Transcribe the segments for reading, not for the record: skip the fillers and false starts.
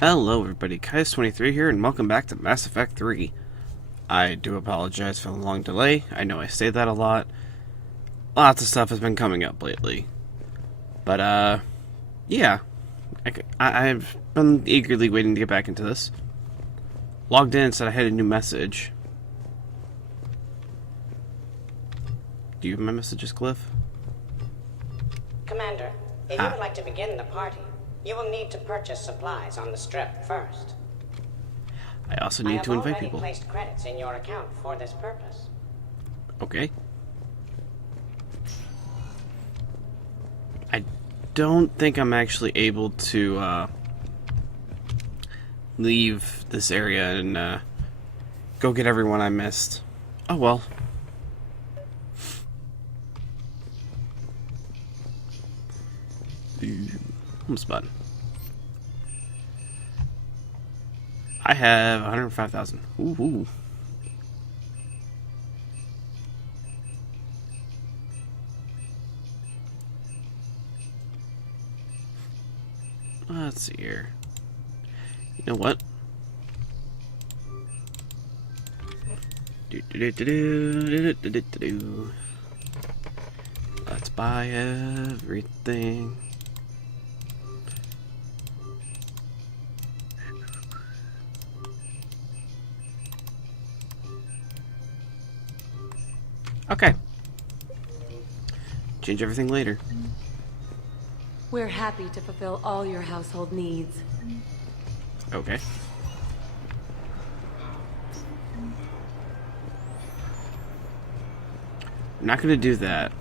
Hello everybody, Kais23 here, and welcome back to Mass Effect 3. I do apologize for the long delay. I know I say that a lot. Lots of stuff has been coming up lately. But, yeah. I've been eagerly waiting to get back into this. Logged in and said I had a new message. Do you have my messages, Cliff? Commander, if you would like to begin the party, you will need to purchase supplies on the Strip first. I also need to invite people. I have already placed credits in your account for this purpose. Okay. I don't think I'm actually able to leave this area and go get everyone I missed. Oh well. Home spot. I have 105,000. Ooh. Let's see here. You know what? Let's buy everything. Okay. Change everything later. We're happy to fulfill all your household needs. Okay. I'm not gonna do that.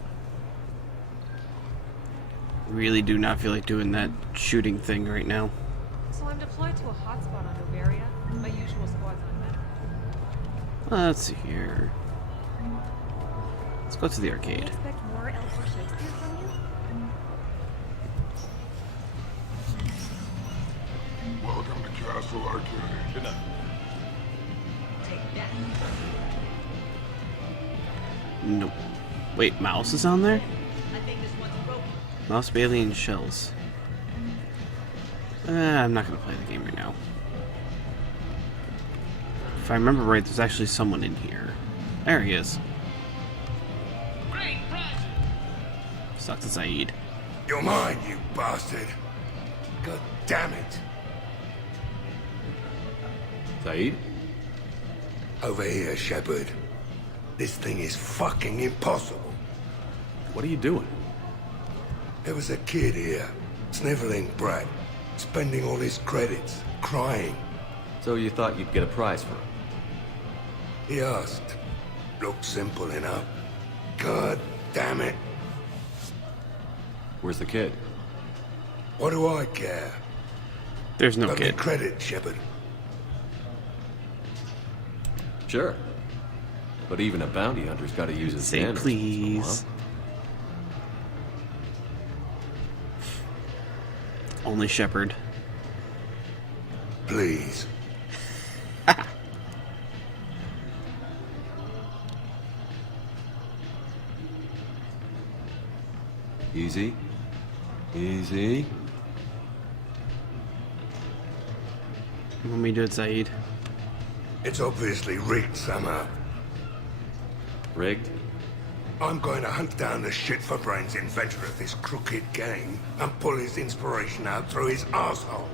Really do not feel like doing that shooting thing right now. So I'm deployed to a hotspot on Novaria. My usual squad's on medical. Let's see here. Let's go to the Can we arcade. expect more Elf or Shakespeare from you? Welcome to Castle Arcade. Good enough. Nope. Wait, mouse is on there? Mouse, Bailey, and shells. I'm not gonna play the game right now. If I remember right, there's actually someone in here. There he is. Sucks to Saeed. You're mine, you bastard. God damn it. Saeed? Over here, Shepard. This thing is fucking impossible. What are you doing? There was a kid here, sniveling brat, spending all his credits, crying. So you thought you'd get a prize for him? He asked. Looked simple enough. God damn it. Where's the kid? What do I care? There's no Let me kid. credit, Shepard. Sure. But even a bounty hunter's got to use his Say manners please. once Only Shepard. Please. in a while. Easy. Easy. You want me to do it, Saeed? It's obviously rigged somehow. Rigged? I'm going to hunt down the shit-for-brains inventor of this crooked game and pull his inspiration out through his asshole.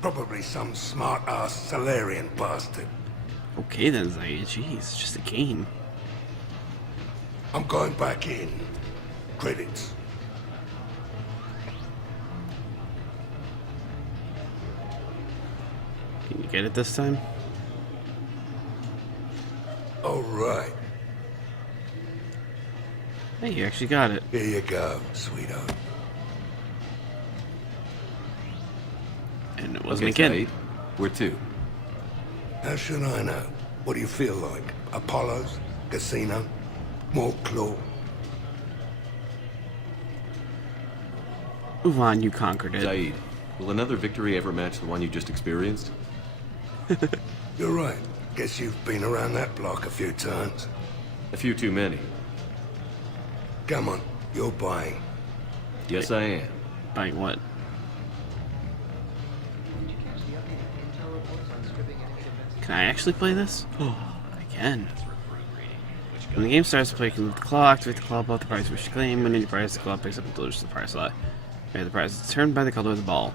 Probably some smart-ass Solarian bastard. Okay then, Saeed. Jeez, it's just a game. I'm going back in. Credits. Can you get it this time? All right. Hey, you actually got it. Here you go, sweetheart. And it wasn't Okay, a kid. Saeed. Where to? How should I know? What do you feel like? Apollo's? Casino? More claw? Move on, you conquered it. Saeed, will another victory ever match the one you just experienced? You're right. Guess you've been around that block a few times. A few too many. Come on, you're buying. Yes, I am. Buying what? Can I actually play this? Oh, I can. When the game starts, the player can move the claw, activate the claw above the prize you wish to claim. When any prize, the claw picks up and delivers to the prize slot. Okay, the prize is determined by the color of the ball.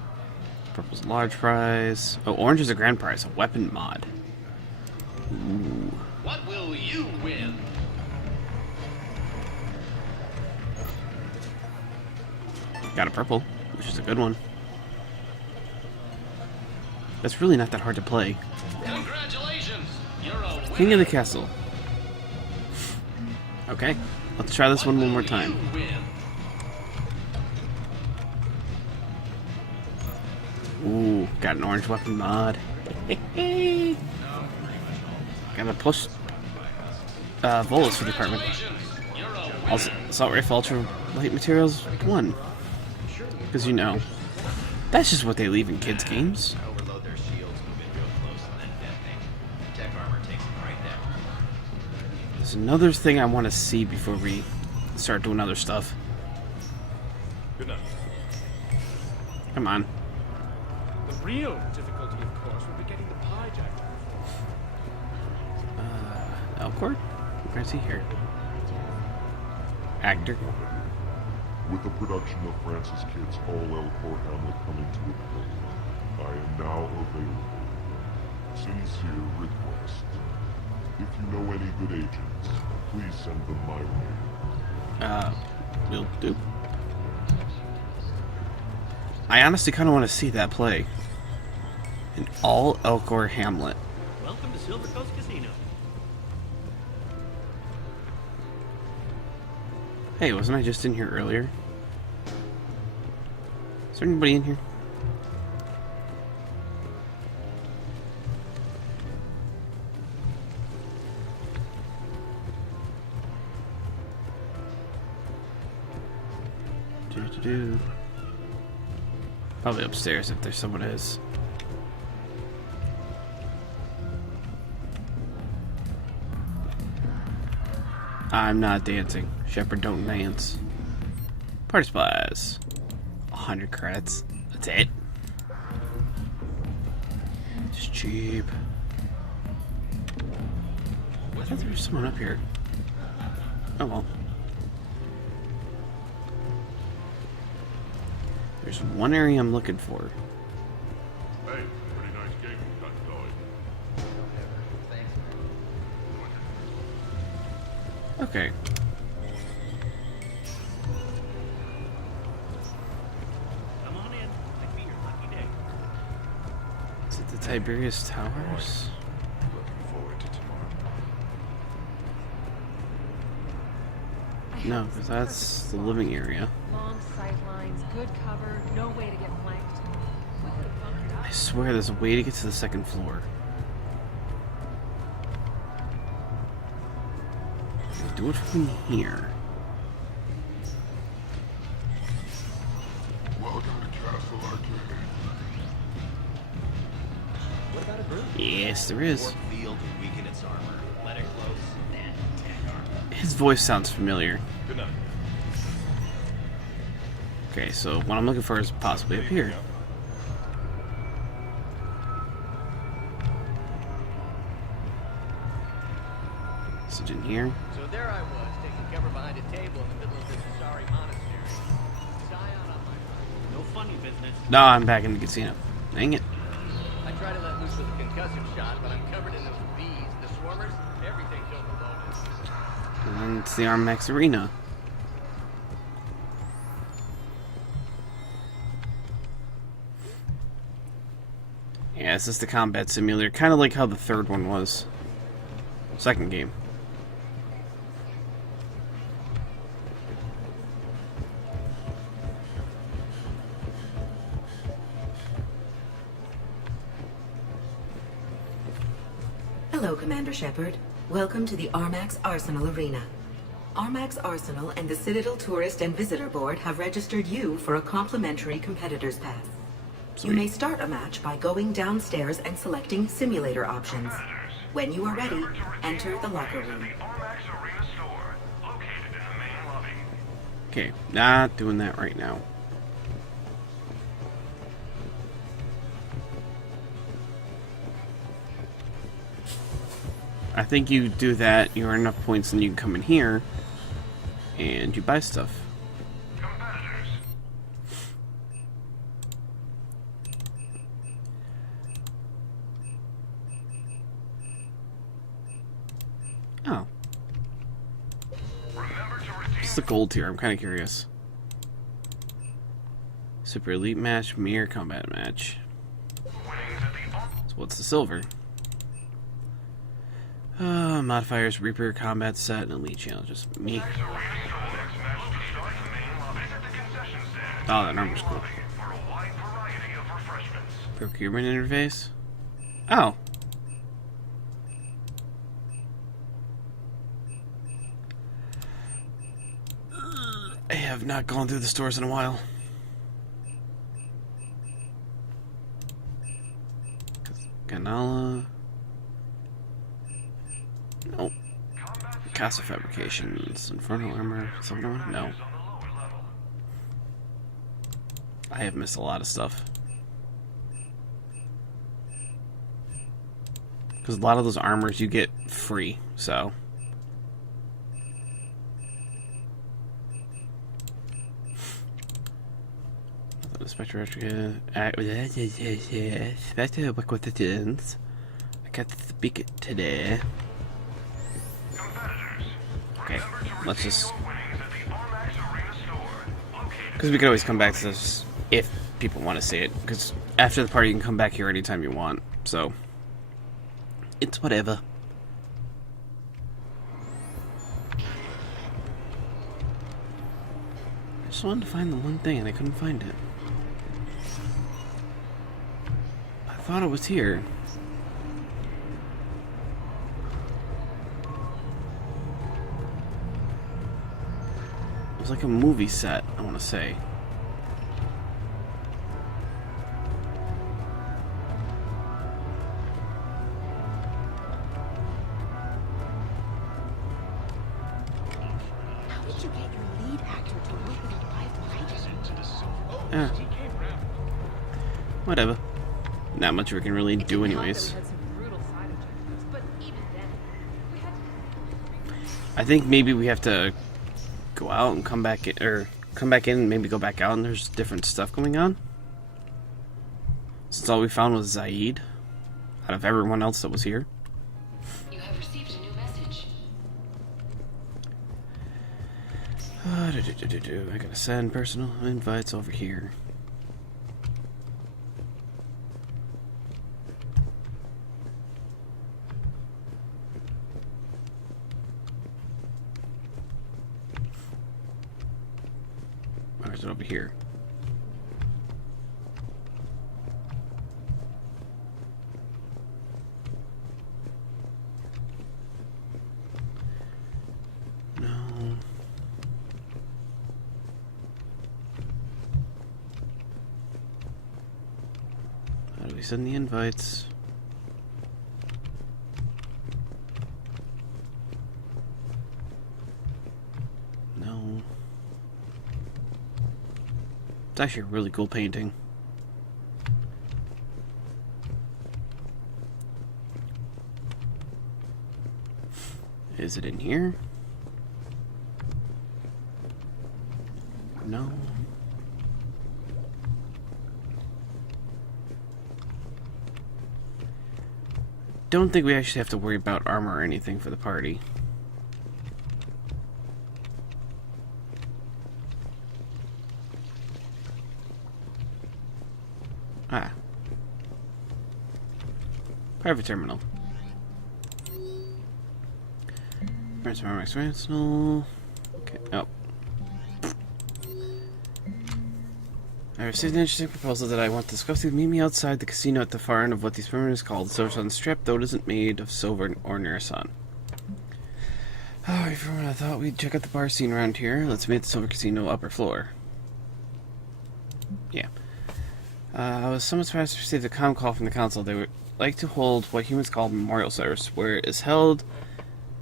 Purple's a large prize. Oh, orange is a grand prize, a weapon mod. Ooh. What will you win? Got a purple, which is a good one. That's really not that hard to play. Congratulations! You're a winner. King of the Castle. Okay, let's try this one more time. You win. Ooh, got an orange weapon mod. Got a push bullets for the department. You're a winner. Also, assault rifle, ultra light materials, 1. Because you know, that's just what they leave in kids' games. Overload their shields, move in real close, and then detonate. Tech armor takes them right down. There's another thing I want to see before we start doing other stuff. Good night. Come on. The real difficulty, of course, would be getting the hijacked. Elcord? Where's he here? Actor. With the production of Francis Kidd's All Elcor Hamlet coming to a close, I am now available. Sincere request. If you know any good agents, please send them my way. Will do. I honestly kind of want to see that play. An all Elcor Hamlet. Welcome to Silver Coast Casino. Hey, wasn't I just in here earlier? Is there anybody in here? Do. Probably upstairs if there's someone is. I'm not dancing. Shepard, don't dance. Party supplies. 100 credits. That's it. It's cheap. I thought there was someone up here. Oh well. There's one area I'm looking for. Hey, pretty nice game you got going. Okay. Come on in. Might be your lucky day. Is it the Tiberius Towers? Looking forward to tomorrow. No, because that's the living area. Long sight lines, good cover, no way to get flanked. We could have bunkered up. I swear there's a way to get to the second floor. Do it from here. Welcome to Castle Arcade. What about a group? Yes, there is. Warp field to weaken its armor. Let it close, then tech armor. His voice sounds familiar. Good night. Okay, so what I'm looking for is possibly up here. Is it in here? So there I was, taking cover behind a table in the middle of this sorry monastery. Scion on my mind. No funny business. No, I'm back in the casino. Dang it. I tried to let loose with a concussive shot, but I'm covered in those bees, the swarmers, everything's overloaded. And it's the Armax Arena. Yeah, this is the combat simulator, kind of like how the third one was. Second game. Hello, Commander Shepard. Welcome to the Armax Arsenal Arena. Armax Arsenal and the Citadel Tourist and Visitor Board have registered you for a complimentary competitor's pass. You may start a match by going downstairs and selecting simulator options. When you are ready, enter the locker room. Okay, not doing that right now. I think you do that, you earn enough points, and you can come in here and you buy stuff. Oh. What's the gold tier? I'm kind of curious. Super Elite Match, Mirror Combat Match. So what's the silver? Modifiers, Reaper Combat Set, and Elite Challenges. Me. Oh, that armor's cool. Procurement interface? Oh. I have not gone through the stores in a while. Ganala. Nope. Casa Fabrications. Infernal Armor. Something? No. I have missed a lot of stuff. Because a lot of those armors you get free, so. Spectre Spectre Ubiquitins. I got to speak it today. Okay, let's just. Because we can always come back to this if people want to see it. Because after the party, you can come back here anytime you want. So, it's whatever. I just wanted to find the one thing and I couldn't find it. I thought it was here. It was like a movie set, I want to say. How did you get your lead actor to work with your wife behind Whatever. Not much we can really do anyways. I think maybe we have to go out and come back in, or come back in and maybe go back out and there's different stuff going on. Since all we found was Zaid out of everyone else that was here. You have received a new message. I gotta send personal invites over here. Or is it over here? No. How do we send the invites? No. It's actually a really cool painting. Is it in here? No. Don't think we actually have to worry about armor or anything for the party. Ah. Private terminal. Ransom Armax Arsenal. Okay. Oh. I received an interesting proposal that I want to discuss with you. Meet me outside the casino at the far end of what these permanents called the Silversun Strip, though it isn't made of silver or Narasan. Oh, everyone, I thought we'd check out the bar scene around here. Let's meet at the Silver Casino upper floor. Yeah. I was somewhat surprised to receive a comm call from the council. They would like to hold what humans call memorial service. Where it is held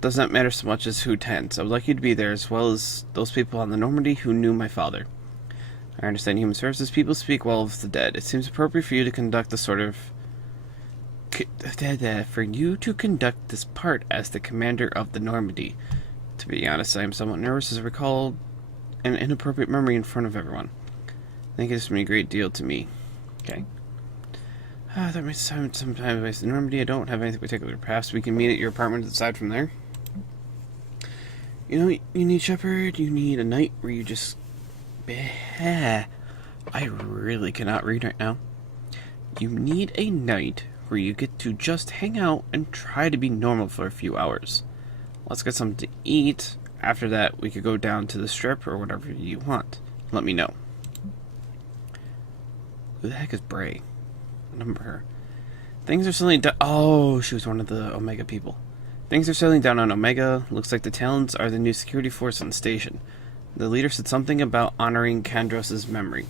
does not matter so much as who attends. I would like you to be there, as well as those people on the Normandy who knew my father. I understand human services people speak well of the dead. It seems appropriate for you to conduct the sort of for you to conduct this part as the commander of the Normandy. To be honest, I am somewhat nervous as I recall an inappropriate memory in front of everyone. I think it's meant a great deal to me. Okay. That may sound sometimes based in Normandy. I don't have anything particular. Perhaps we can meet at your apartment aside from there. You know, you need Shepard. You need a night where you just... I really cannot read right now. You need a night where you get to just hang out and try to be normal for a few hours. Let's get something to eat. After that, we could go down to the strip or whatever you want. Let me know. Who the heck is Bray? I remember her. Things are settling down. Oh, she was one of the Omega people. Things are settling down on Omega. Looks like the Talons are the new security force on the station. The leader said something about honoring Kandros' memory.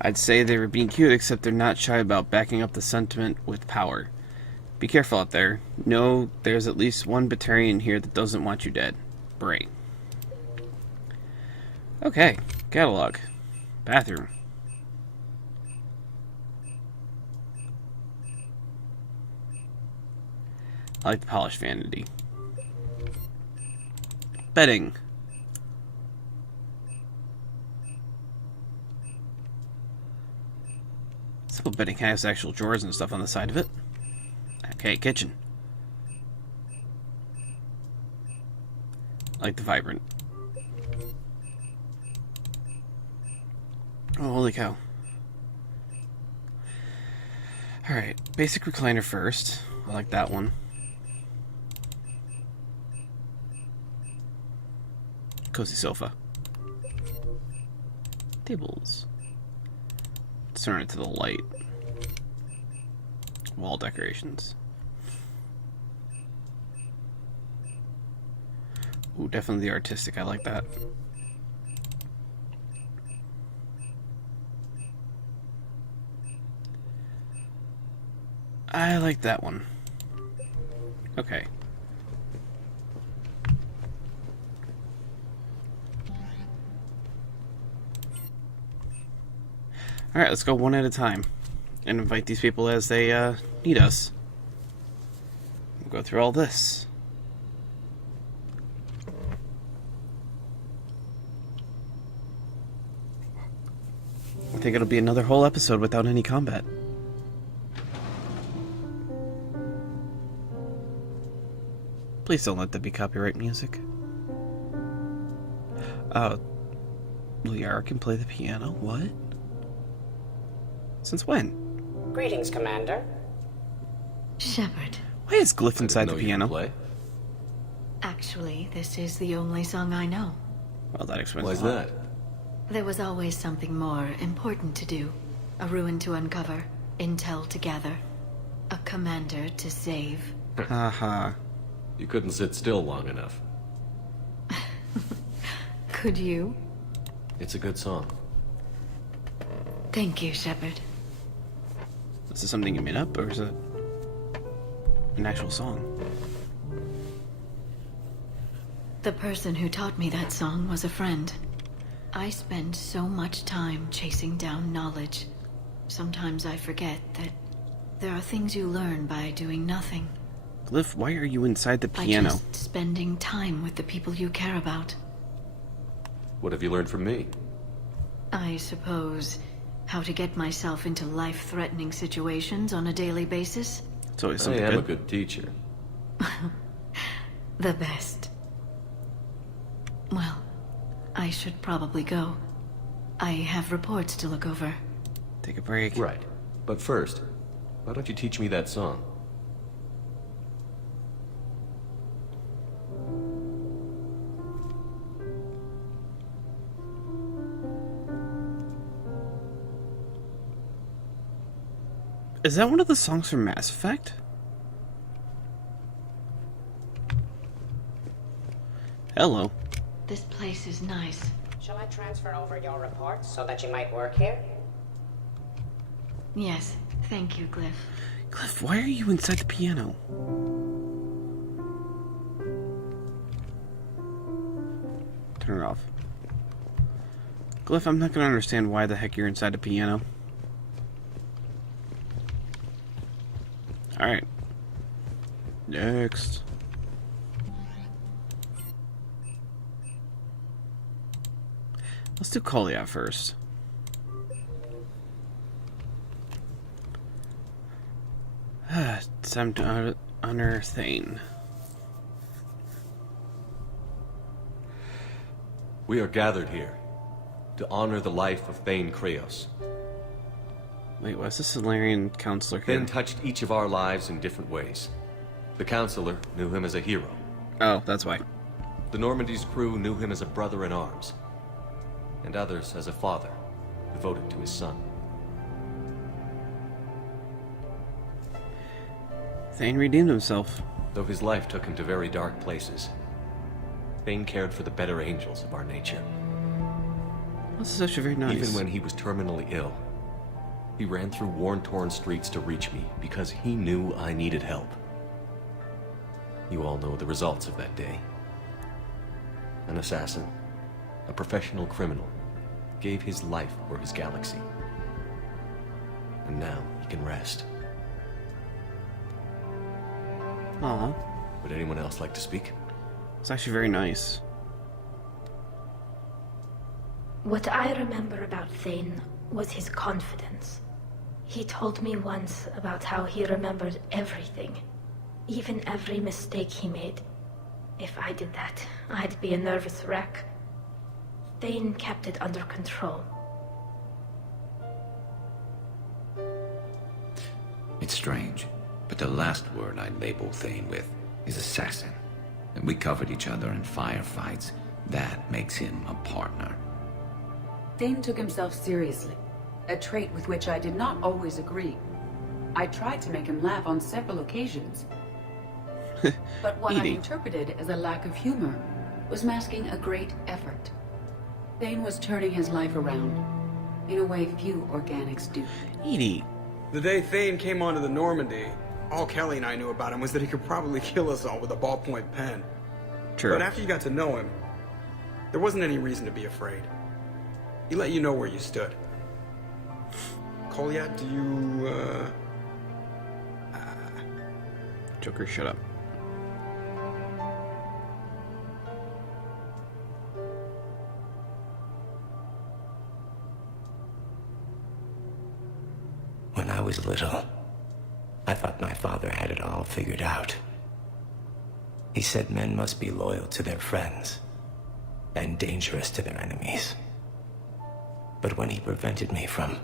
I'd say they were being cute, except they're not shy about backing up the sentiment with power. Be careful out there. Know there's at least one Batarian here that doesn't want you dead. Bray. Okay. Catalog. Bathroom. I like the polished vanity. Bedding. Simple bedding has actual drawers and stuff on the side of it. Okay, kitchen. I like the vibrant. Oh, holy cow. Alright, basic recliner first. I like that one. Cozy sofa. Tables. Let's turn it to the light. Wall decorations. Ooh, definitely the artistic. I like that. I like that one. Okay. Alright, let's go one at a time. And invite these people as they need us. We'll go through all this. I think it'll be another whole episode without any combat. Please don't let that be copyright music. Liara can play the piano? What? Since when? Greetings, Commander. Shepard. Why is Glyph inside the know you piano? could play. Actually, this is the only song I know. Well, that explains Why's a lot. that? There was always something more important to do. A ruin to uncover, intel to gather, a commander to save. Haha. You couldn't sit still long enough. Could you? It's a good song. Thank you, Shepard. Is this something you made up, or is it an actual song? The person who taught me that song was a friend. I spend so much time chasing down knowledge. Sometimes I forget that there are things you learn by doing nothing. Glyph, why are you inside the piano? By just spending time with the people you care about. What have you learned from me? I suppose how to get myself into life-threatening situations on a daily basis. It's always I something am a good. good teacher. The best. Well, I should probably go. I have reports to look over. Take a break. Right. But first, why don't you teach me that song? Is that one of the songs from Mass Effect? Hello. This place is nice. Shall I transfer over your reports so that you might work here? Yes, thank you, Glyph. Glyph, why are you inside the piano? Turn it off. Glyph, I'm not gonna understand why the heck you're inside the piano. Alright. Next. Let's do Kolya first. Time to honor Thane. We are gathered here to honor the life of Thane Kreos. Wait, what's the Solarian counselor here? Thane touched each of our lives in different ways. The counselor knew him as a hero. Oh, that's why. The Normandy's crew knew him as a brother in arms. And others as a father, devoted to his son. Thane redeemed himself. Though his life took him to very dark places, Thane cared for the better angels of our nature. That's actually very nice. Even when he was terminally ill, he ran through worn-torn streets to reach me because he knew I needed help. You all know the results of that day. An assassin, a professional criminal, gave his life for his galaxy. And now he can rest. Aw. Would anyone else like to speak? It's actually very nice. What I remember about Thane was his confidence. He told me once about how he remembered everything, even every mistake he made. If I did that, I'd be a nervous wreck. Thane kept it under control. It's strange, but the last word I'd label Thane with is assassin. And we covered each other in firefights. That makes him a partner. Thane took himself seriously, a trait with which I did not always agree. I tried to make him laugh on several occasions. But what I interpreted as a lack of humor was masking a great effort. Thane was turning his life around, in a way few organics do. Edie. The day Thane came onto the Normandy, all Kelly and I knew about him was that he could probably kill us all with a ballpoint pen. True. But after you got to know him, there wasn't any reason to be afraid. He let you know where you stood. Kolya, do you, Joker, shut up. When I was little, I thought my father had it all figured out. He said men must be loyal to their friends and dangerous to their enemies. But when he prevented me from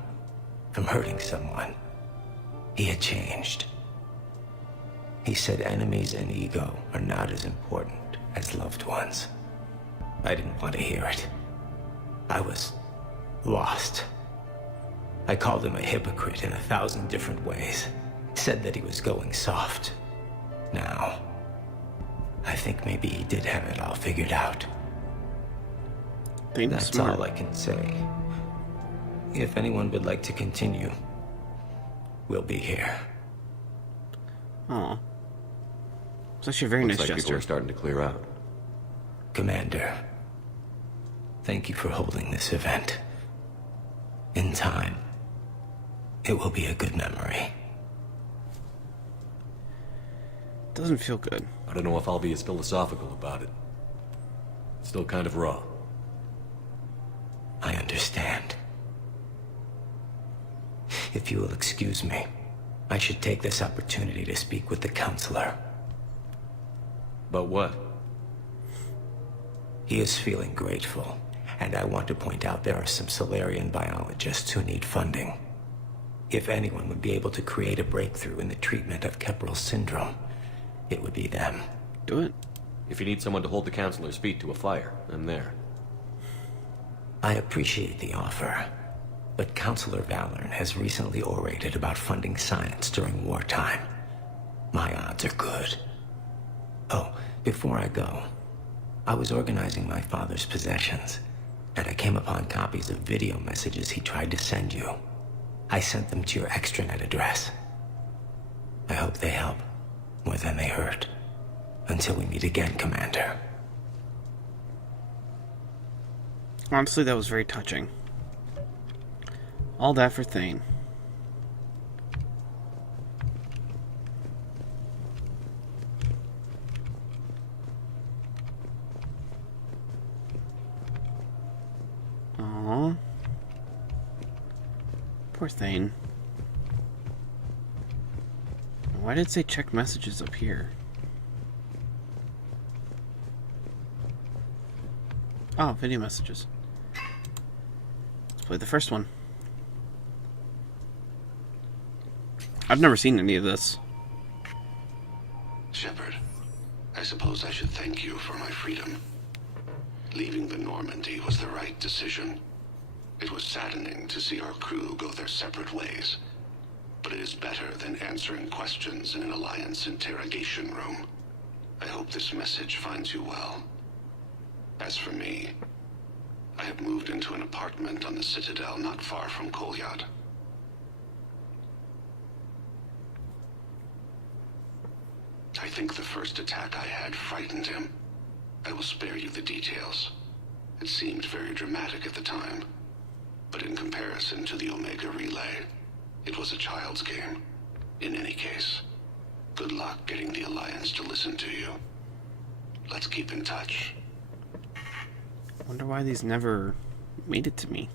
hurting someone, he had changed. He said enemies and ego are not as important as loved ones. I didn't want to hear it. I was lost. I called him a hypocrite in 1,000 different ways. Said that he was going soft. Now, I think maybe he did have it all figured out. That's smart. all I can say. If anyone would like to continue, we'll be here. Aw. It's actually a very Looks nice like gesture. people are starting to clear out. Commander, thank you for holding this event. In time, it will be a good memory. Doesn't feel good. I don't know if I'll be as philosophical about it. It's still kind of raw. I understand. If you will excuse me, I should take this opportunity to speak with the counselor. About what? He is feeling grateful, and I want to point out there are some Solarian biologists who need funding. If anyone would be able to create a breakthrough in the treatment of Keppel syndrome, it would be them. Do it. If you need someone to hold the counselor's feet to a fire, I'm there. I appreciate the offer, but Counselor Valorn has recently orated about funding science during wartime. My odds are good. Oh, before I go, I was organizing my father's possessions, and I came upon copies of video messages he tried to send you. I sent them to your extranet address. I hope they help, more than they hurt. Until we meet again, Commander. Honestly, that was very touching. All that for Thane. Poor Thane. Why did it say check messages up here? Oh, video messages. Let's play the first one. I've never seen any of this. Shepard, I suppose I should thank you for my freedom. Leaving the Normandy was the right decision. It was saddening to see our crew go their separate ways, but it is better than answering questions in an Alliance interrogation room. I hope this message finds you well. As for me, I have moved into an apartment on the Citadel not far from Kolyat. I think the first attack I had frightened him. I will spare you the details. It seemed very dramatic at the time, but in comparison to the Omega Relay, it was a child's game. In any case, good luck getting the Alliance to listen to you. Let's keep in touch. Wonder why these never made it to me.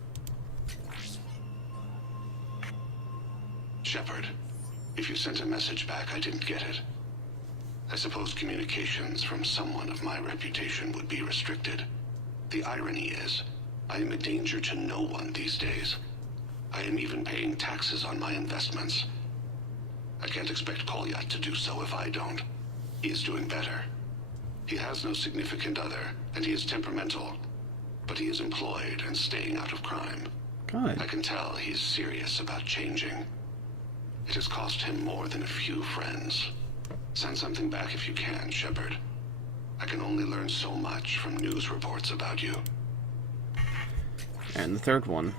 Shepard, if you sent a message back, I didn't get it. I suppose communications from someone of my reputation would be restricted. The irony is, I am a danger to no one these days. I am even paying taxes on my investments. I can't expect Kolyat to do so if I don't. He is doing better. He has no significant other, and he is temperamental. But he is employed and staying out of crime. Good. I can tell he is serious about changing. It has cost him more than a few friends. Send something back if you can, Shepard. I can only learn so much from news reports about you. And the third one.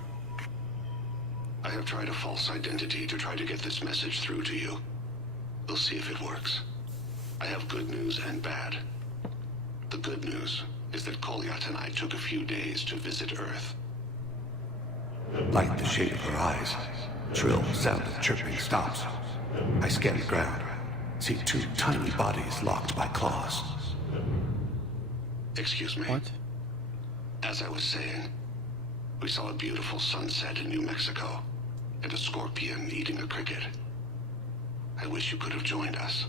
I have tried a false identity to try to get this message through to you. We'll see if it works. I have good news and bad. The good news is that Kolyat and I took a few days to visit Earth. Like the shade of her eyes, shrill sound of chirping stops. I scan the ground, see two tiny bodies locked by claws. Excuse me. What? As I was saying, we saw a beautiful sunset in New Mexico, and a scorpion eating a cricket. I wish you could have joined us.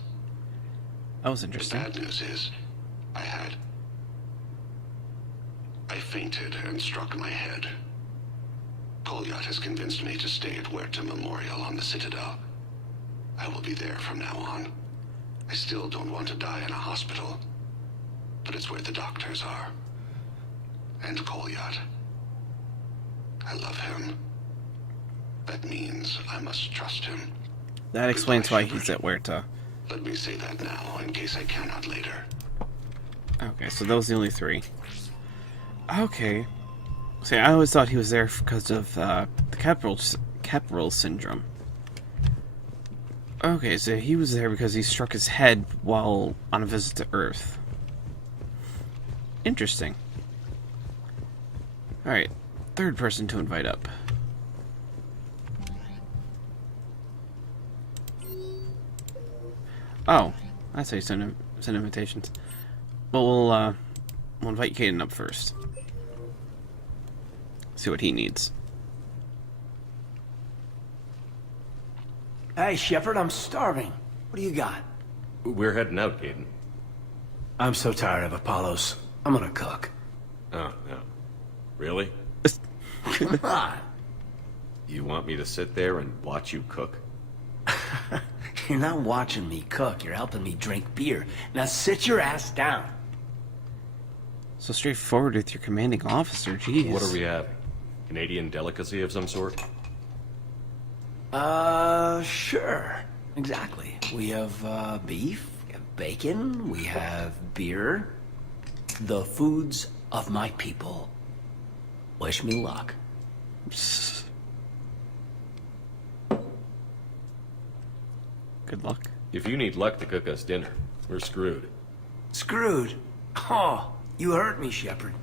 That was interesting. The bad news is, I fainted and struck my head. Kolyat has convinced me to stay at Huerta Memorial on the Citadel. I will be there from now on. I still don't want to die in a hospital, but it's where the doctors are. And Kolyat. I love him. That means I must trust him. That explains why he's at Huerta. Let me say that now, in case I cannot later. Okay, so those are the only three. Okay. See, I always thought he was there because of the Capral syndrome. Okay, so he was there because he struck his head while on a visit to Earth. Interesting. Alright, third person to invite up. Oh, that's how you send invitations. Well, we'll invite Caden up first. See what he needs. Hey, Shepard, I'm starving. What do you got? We're heading out, Caden. I'm so tired of Apollos. I'm gonna cook. Oh, no. Really? Come on. You want me to sit there and watch you cook? You're not watching me cook. You're helping me drink beer. Now sit your ass down. So straightforward with your commanding officer, jeez. What are we having? Canadian delicacy of some sort? Sure. Exactly. We have, beef, we have bacon, we have beer. The foods of my people. Wish me luck. Good luck. If you need luck to cook us dinner, we're screwed. Screwed? Oh, you hurt me, Shepard.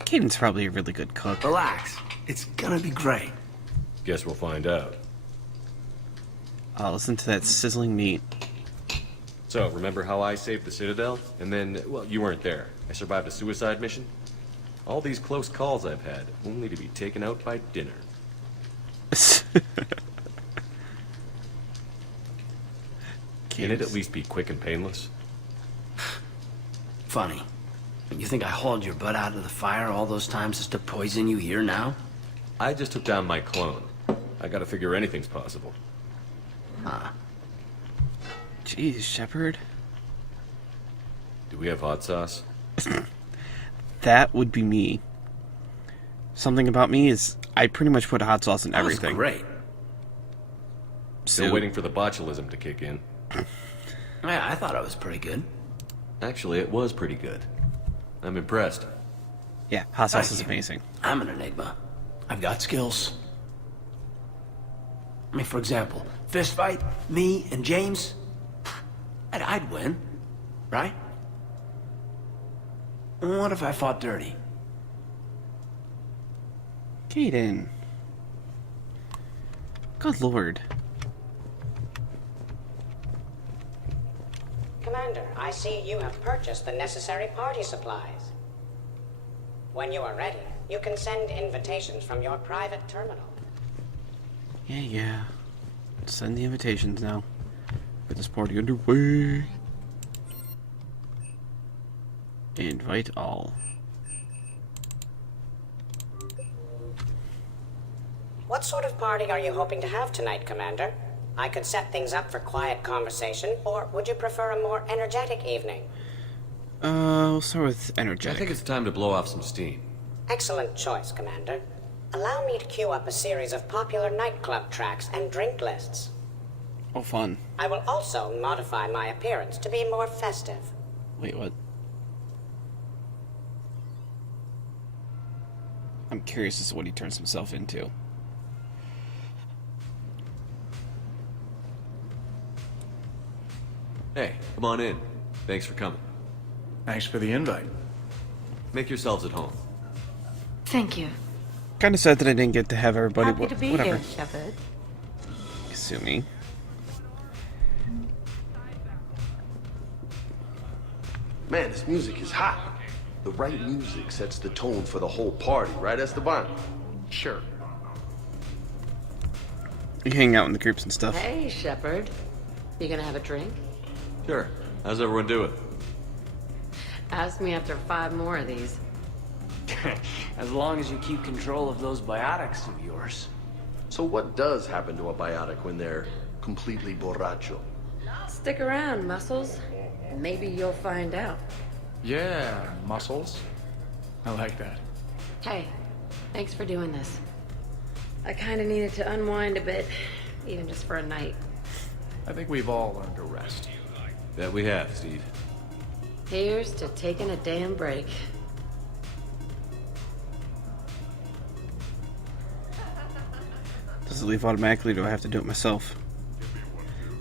Caden's probably a really good cook. Relax. It's gonna be great. Guess we'll find out. Listen to that sizzling meat. So, remember how I saved the Citadel? And then, well, you weren't there. I survived a suicide mission? All these close calls I've had, only to be taken out by dinner. Can it at least be quick and painless? Funny. You think I hauled your butt out of the fire all those times just to poison you here now? I just took down my clone. I gotta figure anything's possible. Huh. Jeez, Shepard. Do we have hot sauce? That would be me. Something about me is I pretty much put hot sauce in That was everything. great. Still waiting for the botulism to kick in. Yeah, I thought I was pretty good. Actually, it was pretty good. I'm impressed. Yeah, hot sauce Thank is you. amazing. I'm an enigma. I've got skills. I mean, for example, fist fight, me and James, I'd win, right? What if I fought dirty? Jaden. Good lord. Commander, I see you have purchased the necessary party supplies. When you are ready, you can send invitations from your private terminal. Yeah. Send the invitations now. Get this party underway. Invite all. What sort of party are you hoping to have tonight, Commander? I could set things up for quiet conversation, or would you prefer a more energetic evening? We'll start with I energetic. think it's time to blow off some steam. Excellent choice, Commander. Allow me to queue up a series of popular nightclub tracks and drink lists. Oh, fun. I will also modify my appearance to be more festive. Wait, what? I'm curious as to what he turns himself into. Hey, come on in. Thanks for coming. Thanks for the invite. Make yourselves at home. Thank you. Kind of sad that I didn't get to have everybody. Happy to be whatever. here, Shepard. Sue me. Man, this music is hot. The right music sets the tone for the whole party, right, Esteban? Sure. You hang out in the groups and stuff. Hey, Shepard. You gonna have a drink? Sure. How's everyone doing? Ask me after 5 more of these. As long as you keep control of those biotics of yours. So what does happen to a biotic when they're completely borracho? Stick around, Muscles. Maybe you'll find out. Yeah, muscles. I like that. Hey, thanks for doing this. I kinda needed to unwind a bit, even just for a night. I think we've all learned to rest. Bet we have, Steve. Here's to taking a damn break. Does it leave automatically or do I have to do it myself?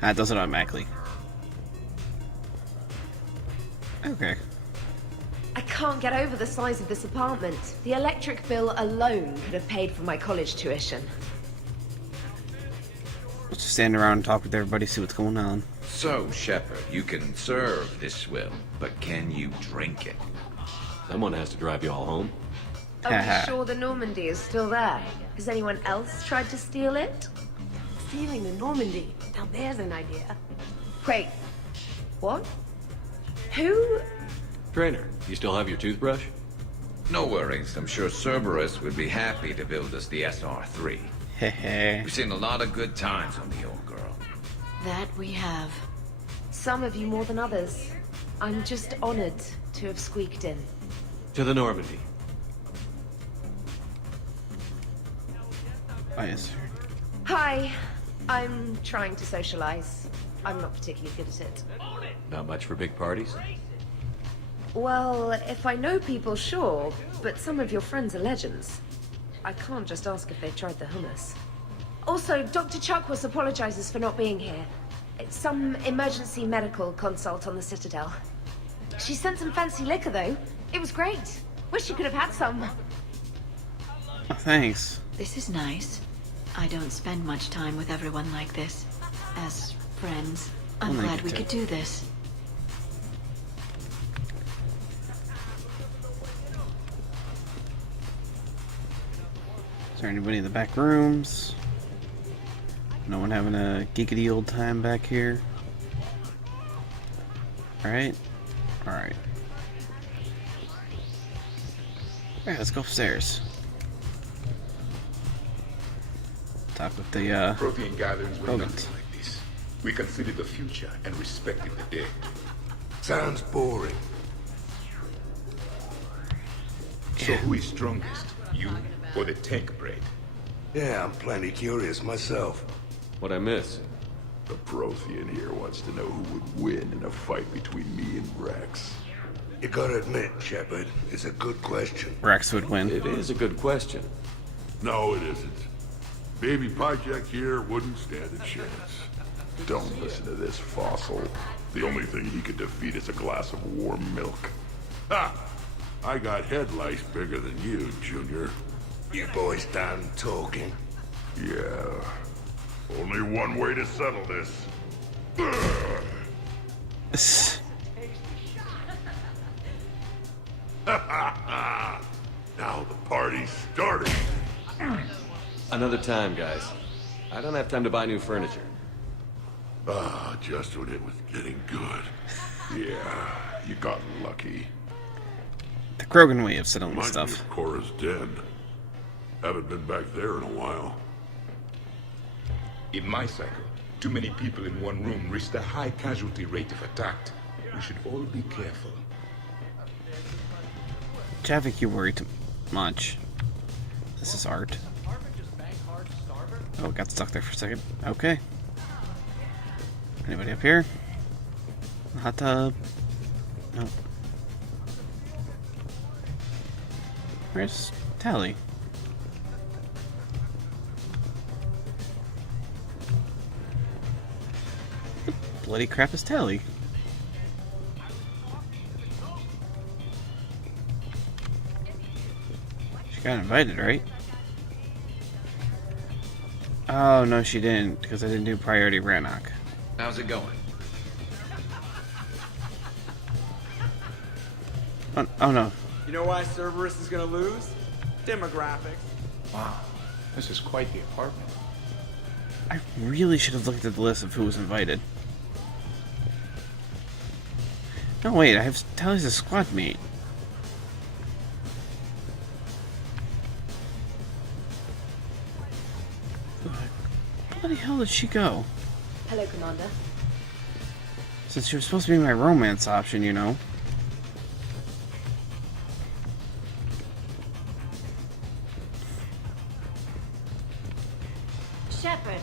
It does it automatically. Okay. I can't get over the size of this apartment. The electric bill alone could have paid for my college tuition. Let's just stand around and talk with everybody, see what's going on. So, Shepard, you can serve this swill, but can you drink it? Someone has to drive you all home. Are we sure the Normandy is still there? Has anyone else tried to steal it? Stealing the Normandy. Now there's an idea. Wait. What? Who? Trainer, you still have your toothbrush? No worries. I'm sure Cerberus would be happy to build us the SR3. Hehe. We've seen a lot of good times on the old girl. That we have. Some of you more than others. I'm just honored to have squeaked in. To the Normandy. Oh, yes. Hi. I'm trying to socialize. I'm not particularly good at it. Not much for big parties? Well, if I know people, sure. But some of your friends are legends. I can't just ask if they tried the hummus. Also, Dr. Chuckworth apologizes for not being here. It's some emergency medical consult on the Citadel. She sent some fancy liquor, though. It was great. Wish you could have had some. Oh, thanks. This is nice. I don't spend much time with everyone like this. As friends, I'm Well, glad we could do this. Is there anybody in the back rooms? No one having a geekety old time back here? Alright. Alright. Alright, let's go upstairs. Talk with the, Protein gatherings were Rogans. nothing like this. We considered the future and respected the dead. Sounds boring. So who is strongest? You or the tank brain? Yeah, I'm plenty curious myself. What I miss? The Prothean here wants to know who would win in a fight between me and Rex. You gotta admit, Shepard, it's a good question. Rex would win. It is a good question. No, it isn't. Baby Project here wouldn't stand a chance. Don't listen to this fossil. The only thing he could defeat is a glass of warm milk. Ha! I got head lice bigger than you, Junior. You boys done talking? Yeah. Only one way to settle this. Now the party's started. Another time, guys. I don't have time to buy new furniture. Ah, just when it was getting good. Yeah, you got lucky. The Krogan way of settling Reminds me stuff. of Cora's den. Haven't been back there in a while. In my cycle, too many people in one room risk a high casualty rate if attacked. We should all be careful. Javik, you worry too much. This is art. Oh, got stuck there for a second. Okay. Anybody up here? Hot tub? No. Where's Tally? What the bloody crap is Tally? She got invited, right? Oh, no, she didn't, because I didn't do priority Rannoch. How's it going? Oh, no. You know why Cerberus is gonna lose? Demographics. Wow, this is quite the apartment. I really should have looked at the list of who was invited. No, wait, I have Tally's a squad mate. Where the hell did she go? Hello, Commander. Since she was supposed to be my romance option, you know. Shepard.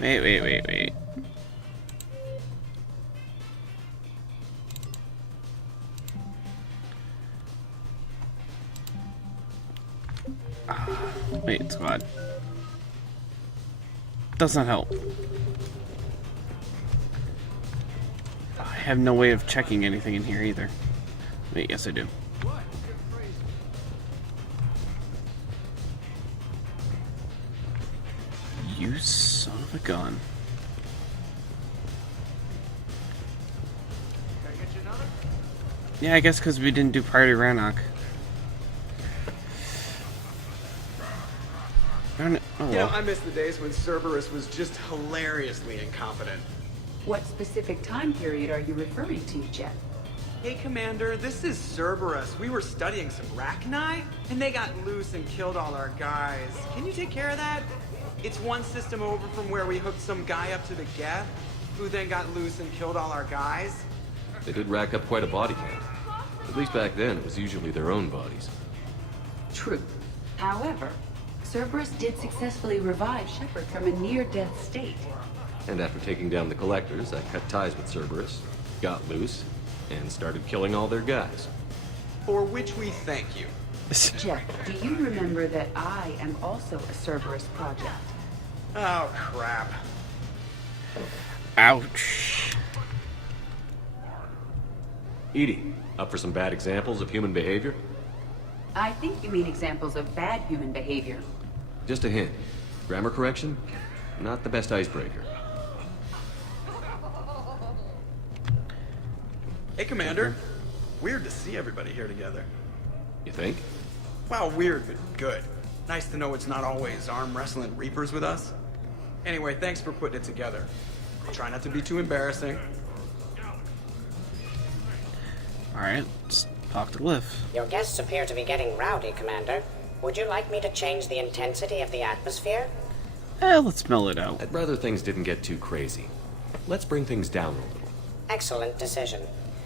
Wait. Wait, squad. Does not help. I have no way of checking anything in here either. Wait, yes I do. You son of a gun. Yeah, I guess because we didn't do priority Rannoch. Darn it. Oh, You know, well. I miss the days when Cerberus was just hilariously incompetent. What specific time period are you referring to, Jeff? Hey, Commander, this is Cerberus. We were studying some Rachni, and they got loose and killed all our guys. Can you take care of that? It's one system over from where we hooked some guy up to the Geth, who then got loose and killed all our guys. They did rack up quite a body count. At least back then, it was usually their own bodies. True. However, Cerberus did successfully revive Shepard from a near-death state. And after taking down the Collectors, I cut ties with Cerberus, got loose, and started killing all their guys. For which we thank you. Jeff, do you remember that I am also a Cerberus project? Oh, crap. Ouch. Edie, up for some bad examples of human behavior? I think you mean examples of bad human behavior. Just a hint. Grammar correction? Not the best icebreaker. Hey, Commander. Weird to see everybody here together. You think? Well, weird, but good. Nice to know it's not always arm wrestling reapers with us. Anyway, thanks for putting it together. I'll try not to be too embarrassing. Alright, let's talk to Glyph. Your guests appear to be getting rowdy, Commander. Would you like me to change the intensity of the atmosphere? Let's smell it out. I'd rather things didn't get too crazy. Let's bring things down a little. Excellent decision.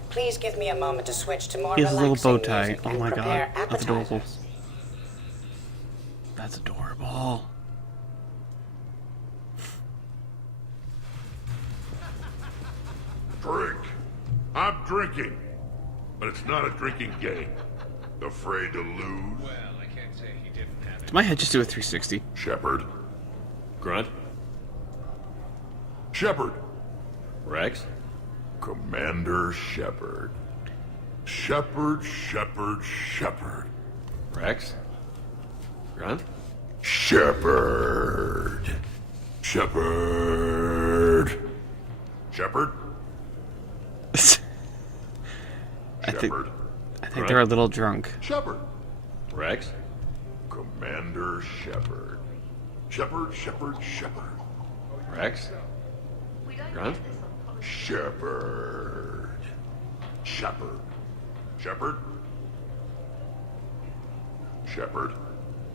Please give me a moment to switch to more He has a little bow relaxing tie. music Oh and my god, prepare that's adorable. appetizers. That's adorable. Drink. I'm drinking. But it's not a drinking game. Afraid to lose? Well, I can't say he didn't have it. Did my head just do a 360? Shepard. Grunt? Shepard. Rex? Commander Shepard. Shepard. Rex? Grunt? Shepard. Shepard. I think they're a little drunk. Shepard. Rex? Commander Shepard. Shepard. Rex? Grunt? Shepard.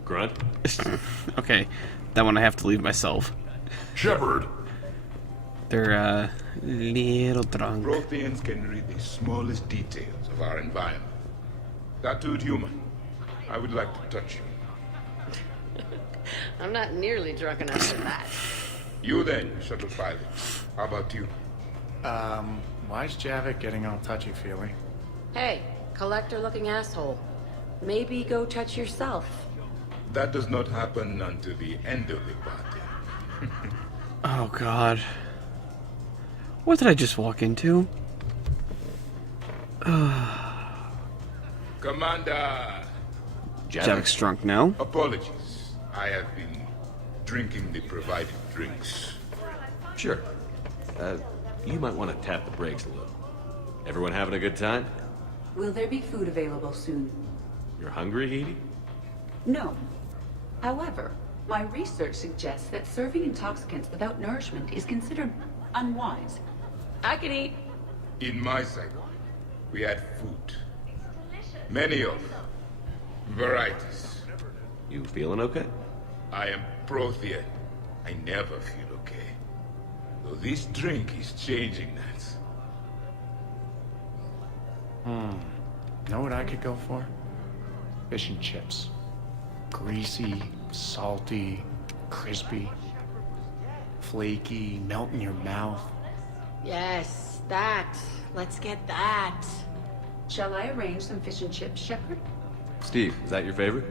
Grunt? Okay, that one I have to leave myself. Shepard. They're little drunk. Protheans can read the smallest details of our environment. Tattooed human, I would like to touch you. I'm not nearly drunk enough for that. You then, shuttle pilot. How about you? Why is Javik getting all touchy-feely? Hey, collector-looking asshole. Maybe go touch yourself. That does not happen until the end of the party. Oh god. What did I just walk into? Commander! Javik's drunk now. Apologies. I have been drinking the provided drinks. Sure. You might want to tap the brakes a little. Everyone having a good time? Will there be food available soon? You're hungry, Edie? No. However, my research suggests that serving intoxicants without nourishment is considered unwise. I can eat. In my side, we had food. Many of varieties. You feeling okay? I am Prothean. I never feel okay. Though this drink is changing that. Know what I could go for? Fish and chips. Greasy, salty, crispy, flaky, melt in your mouth. Yes, that. Let's get that. Shall I arrange some fish and chips, Shepard? Steve, is that your favorite?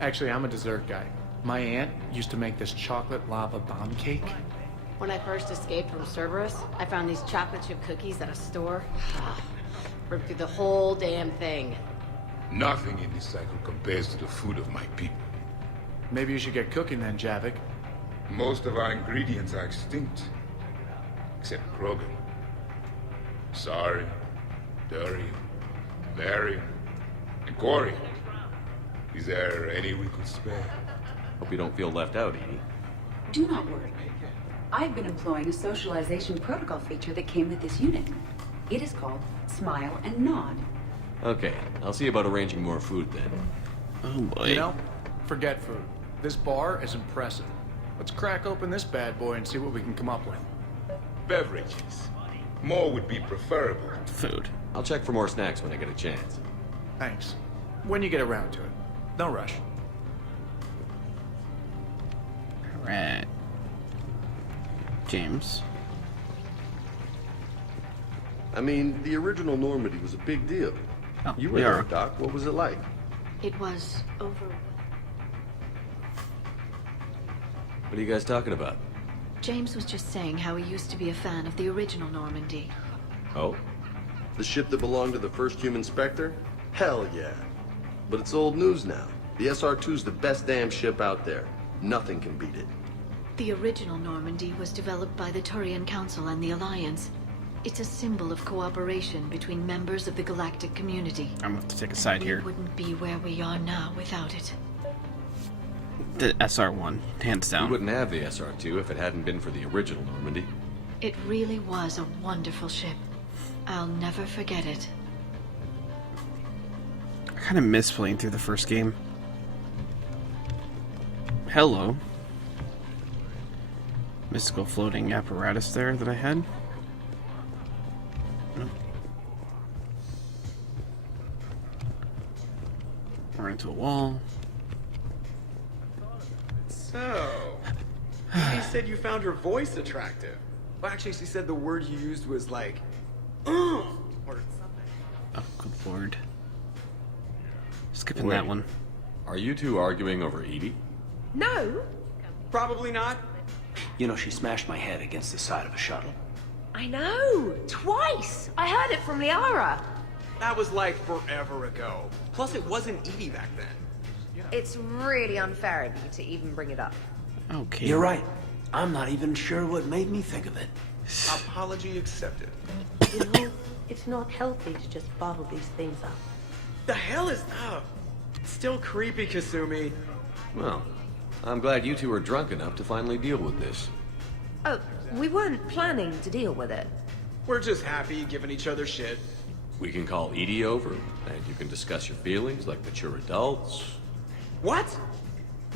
Actually, I'm a dessert guy. My aunt used to make this chocolate lava bomb cake. When I first escaped from Cerberus, I found these chocolate chip cookies at a store. Ripped through the whole damn thing. Nothing in this cycle compares to the food of my people. Maybe you should get cooking then, Javik. Most of our ingredients are extinct. Except Krogan. Sorry, Durian, Varian, and Corian. Is there any we could spare? Hope you don't feel left out, Edie. Do not worry. I've been employing a socialization protocol feature that came with this unit. It is called Smile and Nod. Okay, I'll see about arranging more food then. Oh boy. You know, forget food. This bar is impressive. Let's crack open this bad boy and see what we can come up with. Beverages. More would be preferable. Food. I'll check for more snacks when I get a chance. Thanks. When you get around to it. No rush. Alright. James. I mean, the original Normandy was a big deal. Oh, You were we there, are. Doc. What was it like? It was over. What are you guys talking about? James was just saying how he used to be a fan of the original Normandy. Oh? The ship that belonged to the first human Spectre? Hell yeah. But it's old news now. The SR-2's the best damn ship out there. Nothing can beat it. The original Normandy was developed by the Turian Council and the Alliance. It's a symbol of cooperation between members of the galactic community. I'm going to take a side here. We wouldn't be where we are now without it. The SR1, hands We down. wouldn't have the SR2 if it hadn't been for the original Normandy. It really was a wonderful ship. I'll never forget it. I kind of miss playing through the first game. Hello. Mystical floating apparatus there that I had. Nope. Run into a wall. So, she said you found her voice attractive. Well, actually, she said the word you used was like, or something. Oh, good lord. Skipping Wait, that one. Are you two arguing over Edie? No, Probably not. You know, she smashed my head against the side of a shuttle. I know. Twice. I heard it from Liara. That was like forever ago. Plus, it wasn't Edie back then. It's really unfair of you to even bring it up. Okay. You're right. I'm not even sure what made me think of it. Apology accepted. You know, it's not healthy to just bottle these things up. The hell is up? Still creepy, Kasumi. Well, I'm glad you two are drunk enough to finally deal with this. Oh, we weren't planning to deal with it. We're just happy giving each other shit. We can call Edie over, and you can discuss your feelings like mature adults. What?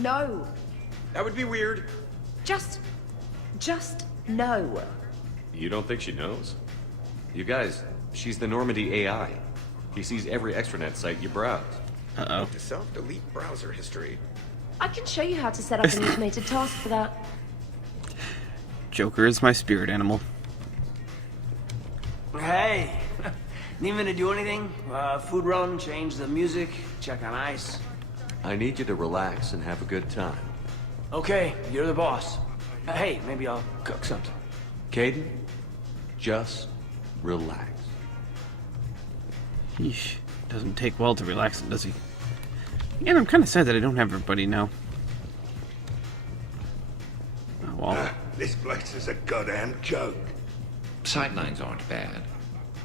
No. That would be weird. Just no. You don't think she knows? You guys, she's the Normandy AI. He sees every extranet site you browse. Uh-oh. To self-delete browser history. I can show you how to set up an automated task for that. Joker is my spirit animal. Hey, need me to do anything? Food run, change the music, check on ice. I need you to relax and have a good time. Okay, you're the boss. Hey, maybe I'll cook something. Caden, just relax. Yeesh. Doesn't take well to relax him, does he? And I'm kind of sad that I don't have everybody now. Oh, well. This place is a goddamn joke. Sightlines aren't bad.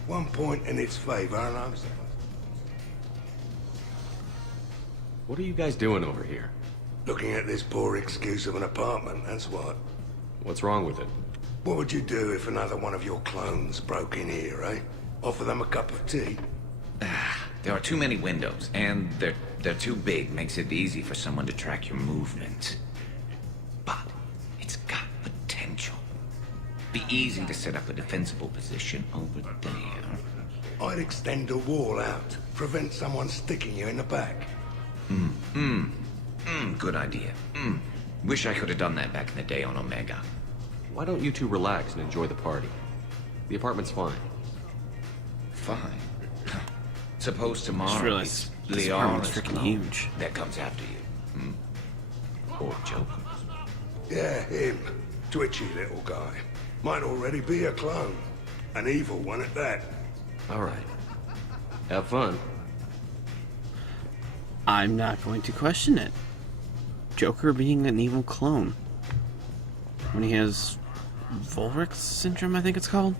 One point in its favor, and I'm... What are you guys doing over here? Looking at this poor excuse of an apartment, that's what. What's wrong with it? What would you do if another one of your clones broke in here, eh? Offer them a cup of tea? There are too many windows, and they're too big. Makes it easy for someone to track your movement. But it's got potential. Be easy to set up a defensible position over there. I'd extend the wall out. Prevent someone sticking you in the back. Good idea. Wish I could have done that back in the day on Omega. Why don't you two relax and enjoy the party? The apartment's fine. Fine. Suppose tomorrow Just realized this apartment's freaking huge. That comes after you. Or Joker. Yeah, him. Twitchy little guy. Might already be a clone. An evil one at that. All right. Have fun. I'm not going to question it. Joker being an evil clone. When he has Volric syndrome, I think it's called.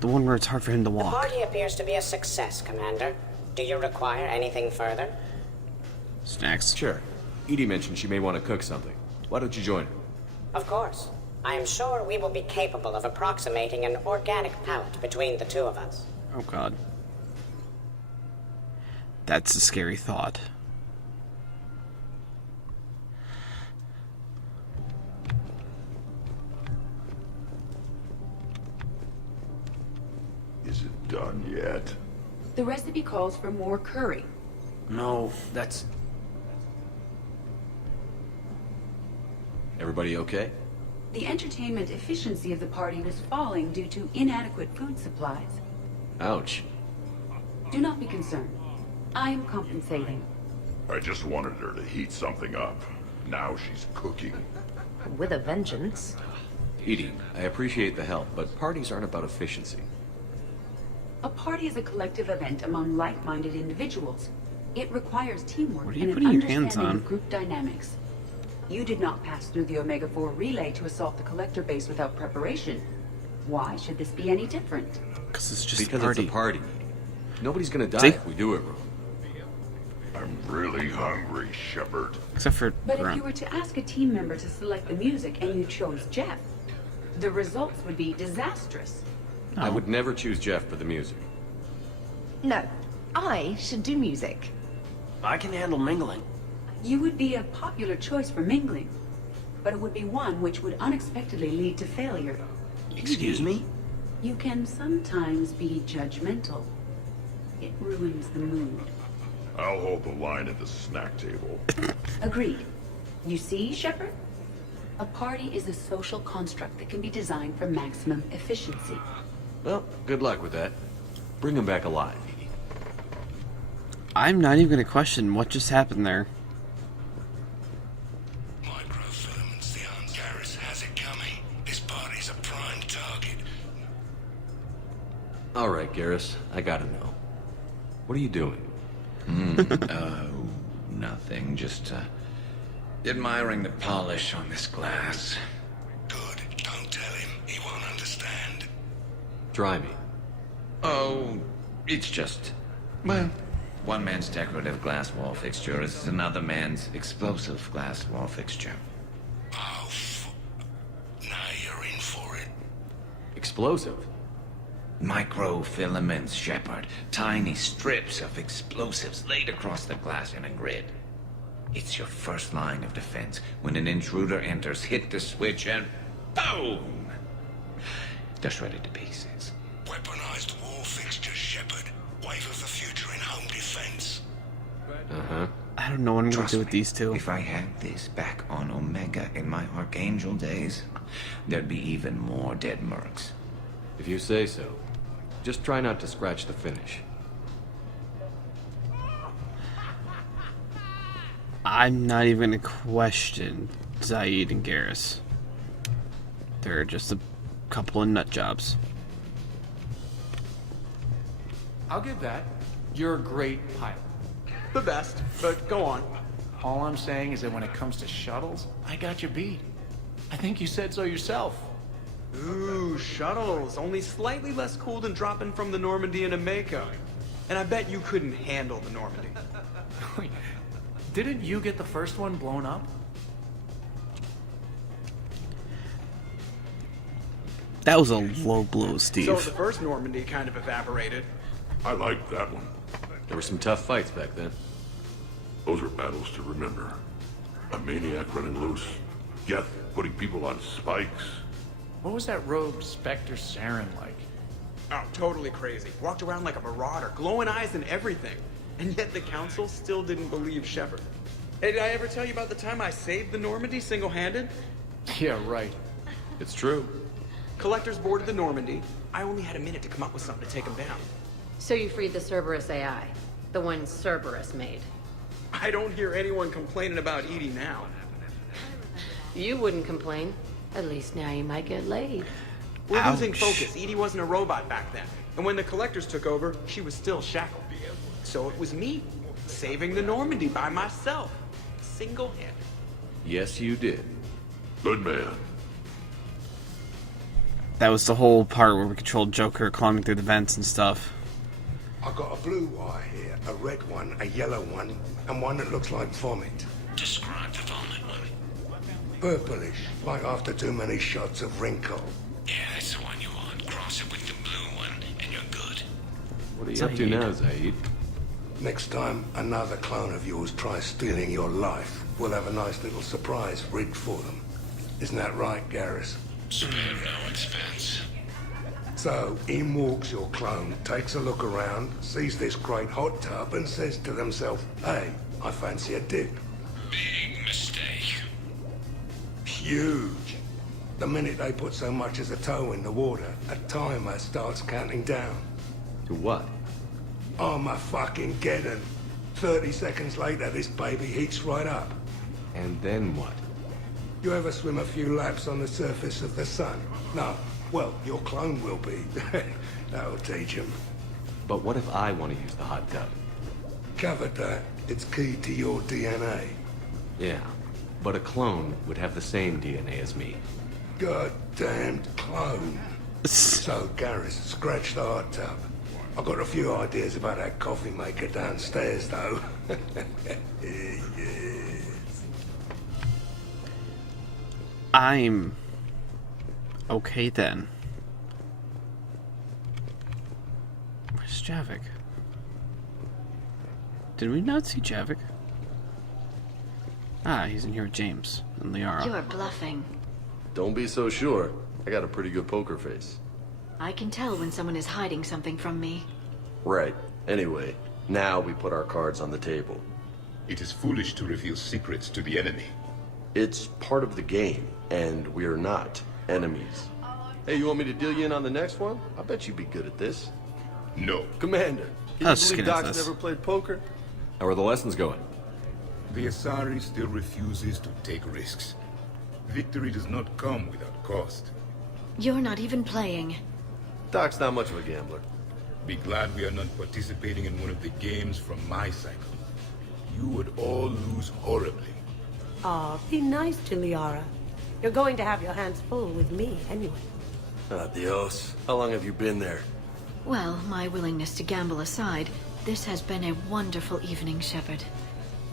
The one where it's hard for him to The walk. party appears to be a success, Commander. Do you require anything further? Snacks. Sure. Edie mentioned she may want to cook something. Why don't you join her? Of course. I am sure we will be capable of approximating an organic palate between the two of us. Oh god. That's a scary thought. Is it done yet? The recipe calls for more curry. No, that's... Everybody okay? The entertainment efficiency of the party was falling due to inadequate food supplies. Ouch. Do not be concerned. I am compensating. I just wanted her to heat something up. Now she's cooking. With a vengeance. Edie, I appreciate the help, but parties aren't about efficiency. A party is a collective event among like-minded individuals. It requires teamwork What are you and an putting your hands understanding on? of group dynamics. You did not pass through the Omega-4 relay to assault the collector base without preparation. Why should this be any different? Because it's just Because a party. it's a party. Nobody's gonna die See? if we do it wrong. I I'm really hungry, Shepard. Except for But if Grunt. you were to ask a team member to select the music and you chose Jeff, the results would be disastrous. I would never choose Jeff for the music. No, I should do music. I can handle mingling. You would be a popular choice for mingling, but it would be one which would unexpectedly lead to failure. Excuse me? You can sometimes be judgmental. It ruins the mood. I'll hold the line at the snack table. Agreed. You see, Shepard? A party is a social construct that can be designed for maximum efficiency. Well, good luck with that. Bring him back alive. I'm not even going to question what just happened there. Microfilaments, the Aunt Garrus has it coming. This party's a prime target. All right, Garrus, I gotta know. What are you doing? Nothing. Just admiring the polish on this glass. Good. Don't tell him. He won't understand. Try me. Oh, it's just, well, one man's decorative glass wall fixture is another man's explosive glass wall fixture. Oh, now you're in for it. Explosive? Microfilaments, Shepard. Tiny strips of explosives laid across the glass in a grid. It's your first line of defense. When an intruder enters, hit the switch and boom! They're shredded to pieces. Weaponized wall fixtures, Shepard. Wave of the future in home defense. Uh-huh. I don't know what I'm going to do with these two. If I had this back on Omega in my Archangel days, there'd be even more dead mercs. If you say so. Just try not to scratch the finish. I'm not even going to question Zaid and Garrus. They're just a couple of nut jobs. I'll give that. You're a great pilot. The best, but go on. All I'm saying is that when it comes to shuttles, I got you beat. I think you said so yourself. Ooh, shuttles. Only slightly less cool than dropping from the Normandy in a Mako. And I bet you couldn't handle the Normandy. Didn't you get the first one blown up? That was a low blow, Steve. So the first Normandy kind of evaporated. I liked that one. There were some tough fights back then. Those are battles to remember. A maniac running loose. Geth putting people on spikes. What was that rogue Spectre Saren like? Oh, totally crazy. Walked around like a marauder, glowing eyes and everything. And yet the Council still didn't believe Shepard. Hey, did I ever tell you about the time I saved the Normandy single-handed? Yeah, right. It's true. Collectors boarded the Normandy. I only had a minute to come up with something to take them down. So you freed the Cerberus AI, the one Cerberus made. I don't hear anyone complaining about Edie now. You wouldn't complain. At least now you might get laid. We're losing focus. Edie wasn't a robot back then. And when the Collectors took over, she was still shackled. So it was me, saving the Normandy by myself. Single-handed. Yes, you did. Good man. That was the whole part where we controlled Joker climbing through the vents and stuff. I got a blue wire here, a red one, a yellow one, and one that looks like vomit. Describe the vomit one. Purplish, like after too many shots of wrinkle. Yeah, that's the one you want. Cross it with the blue one, and you're good. What are you up to now, Zaid? Next time another clone of yours tries stealing your life, we'll have a nice little surprise rigged for them. Isn't that right, Garrus? Spare no expense. So, in walks your clone, takes a look around, sees this great hot tub, and says to themselves, hey, I fancy a dip. Big mistake. Huge. The minute they put so much as a toe in the water, a timer starts counting down. To what? Armageddon. 30 seconds later, this baby heats right up. And then what? You ever swim a few laps on the surface of the sun? No. Well, your clone will be. That'll teach him. But what if I want to use the hot tub? Covered that. It's key to your DNA. Yeah, but a clone would have the same DNA as me. Goddamned clone. So, Garrus, scratch the hot tub. I've got a few ideas about that coffee maker downstairs, though. Yes. I'm okay then. Where's Javik? Did we not see Javik? Ah, he's in here with James and Liara. You are bluffing. Don't be so sure. I got a pretty good poker face. I can tell when someone is hiding something from me. Right. Anyway, now we put our cards on the table. It is foolish to reveal secrets to the enemy. It's part of the game, and we're not enemies. Hey, you want me to deal you in on the next one? I bet you'd be good at this. No. Commander, can you believe Doc's never played poker? How are the lessons going? The Asari still refuses to take risks. Victory does not come without cost. You're not even playing. Doc's not much of a gambler. Be glad we are not participating in one of the games from my cycle. You would all lose horribly. Aw, be nice to Liara. You're going to have your hands full with me anyway. Adios. How long have you been there? Well, my willingness to gamble aside, this has been a wonderful evening, Shepard.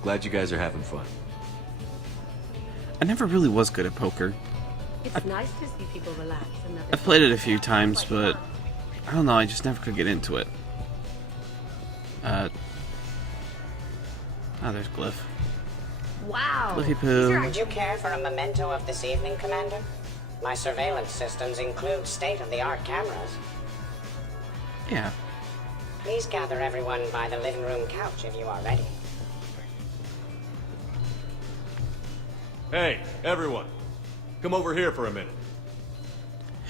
Glad you guys are having fun. I never really was good at poker. It's nice to see people relax. I've played it a few times, but I don't know, I just never could get into it. Oh, there's Glyph. Wow. Flippy poo. Would you care for a memento of this evening, Commander? My surveillance systems include state-of-the-art cameras. Yeah. Please gather everyone by the living room couch if you are ready. Hey, everyone. Come over here for a minute.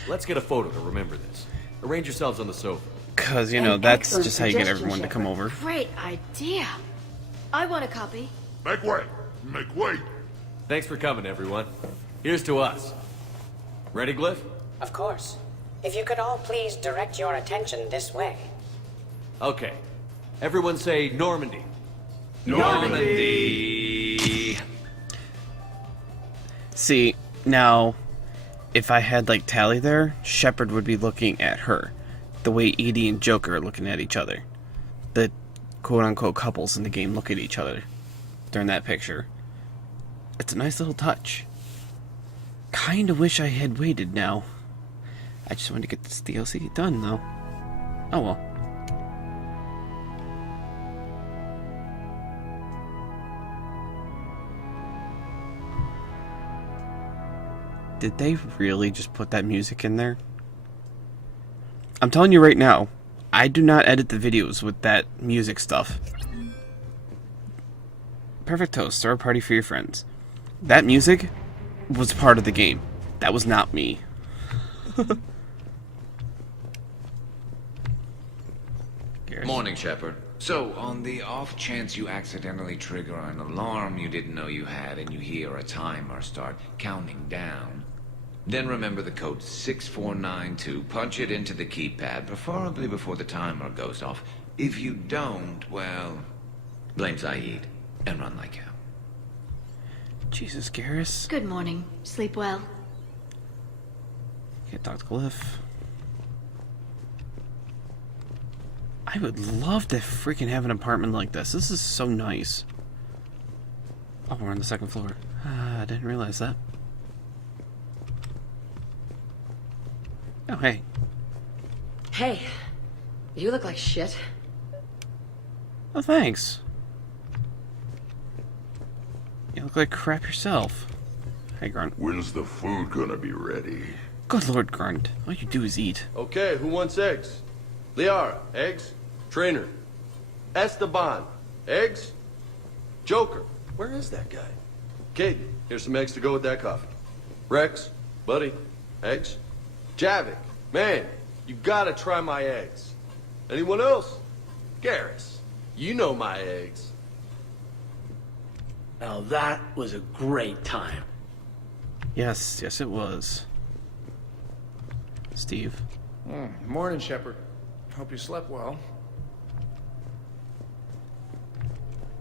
Let's get a photo to remember this. Arrange yourselves on the sofa. Because, you know, that's just how you get everyone to come over. Great idea. I want a copy. Make way! Make way! Thanks for coming, everyone. Here's to us. Ready, Glyph? Of course. If you could all please direct your attention this way. Okay. Everyone say Normandy. Normandy! See, now, if I had, like, Tally there, Shepard would be looking at her. The way Edie and Joker are looking at each other. The quote-unquote couples in the game look at each other during that picture. It's a nice little touch. Kinda wish I had waited now. I just wanted to get this DLC done, though. Oh well. Did they really just put that music in there? I'm telling you right now, I do not edit the videos with that music stuff. Perfect Toast, throw a party for your friends. That music was part of the game. That was not me. Morning, Shepard. So, on the off chance you accidentally trigger an alarm you didn't know you had and you hear a timer start counting down, then remember the code 6492. Punch it into the keypad, preferably before the timer goes off. If you don't, well, blame Zaid and run like hell. Jesus, Garrus. Good morning. Sleep well. Can't talk to Glyph. I would love to freaking have an apartment like this. This is so nice. Oh, we're on the second floor. I didn't realize that. Oh, hey. Hey, you look like shit. Oh, thanks. You look like crap yourself. Hey, Grunt. When's the food gonna be ready? Good Lord, Grunt. All you do is eat. Okay, who wants eggs? Liara, eggs? Trainer. Esteban, eggs? Joker, where is that guy? Katie, here's some eggs to go with that coffee. Rex, buddy, eggs? Javik, man, you gotta try my eggs. Anyone else? Garrus, you know my eggs. Now that was a great time. Yes, yes it was. Steve. Morning, Shepard. Hope you slept well.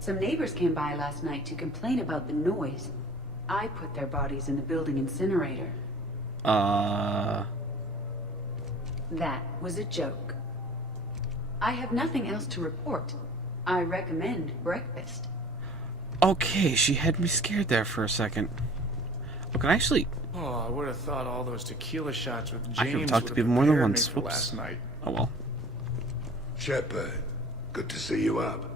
Some neighbors came by last night to complain about the noise. I put their bodies in the building incinerator. That That was a joke. I have nothing else to report. I recommend breakfast. Okay, she had me scared there for a second. Oh, can I actually... Oh, I would have thought all those tequila shots with James I can talk to would people have more than prepared me once. for Whoops. last night. Oh well. Shepard, good to see you up.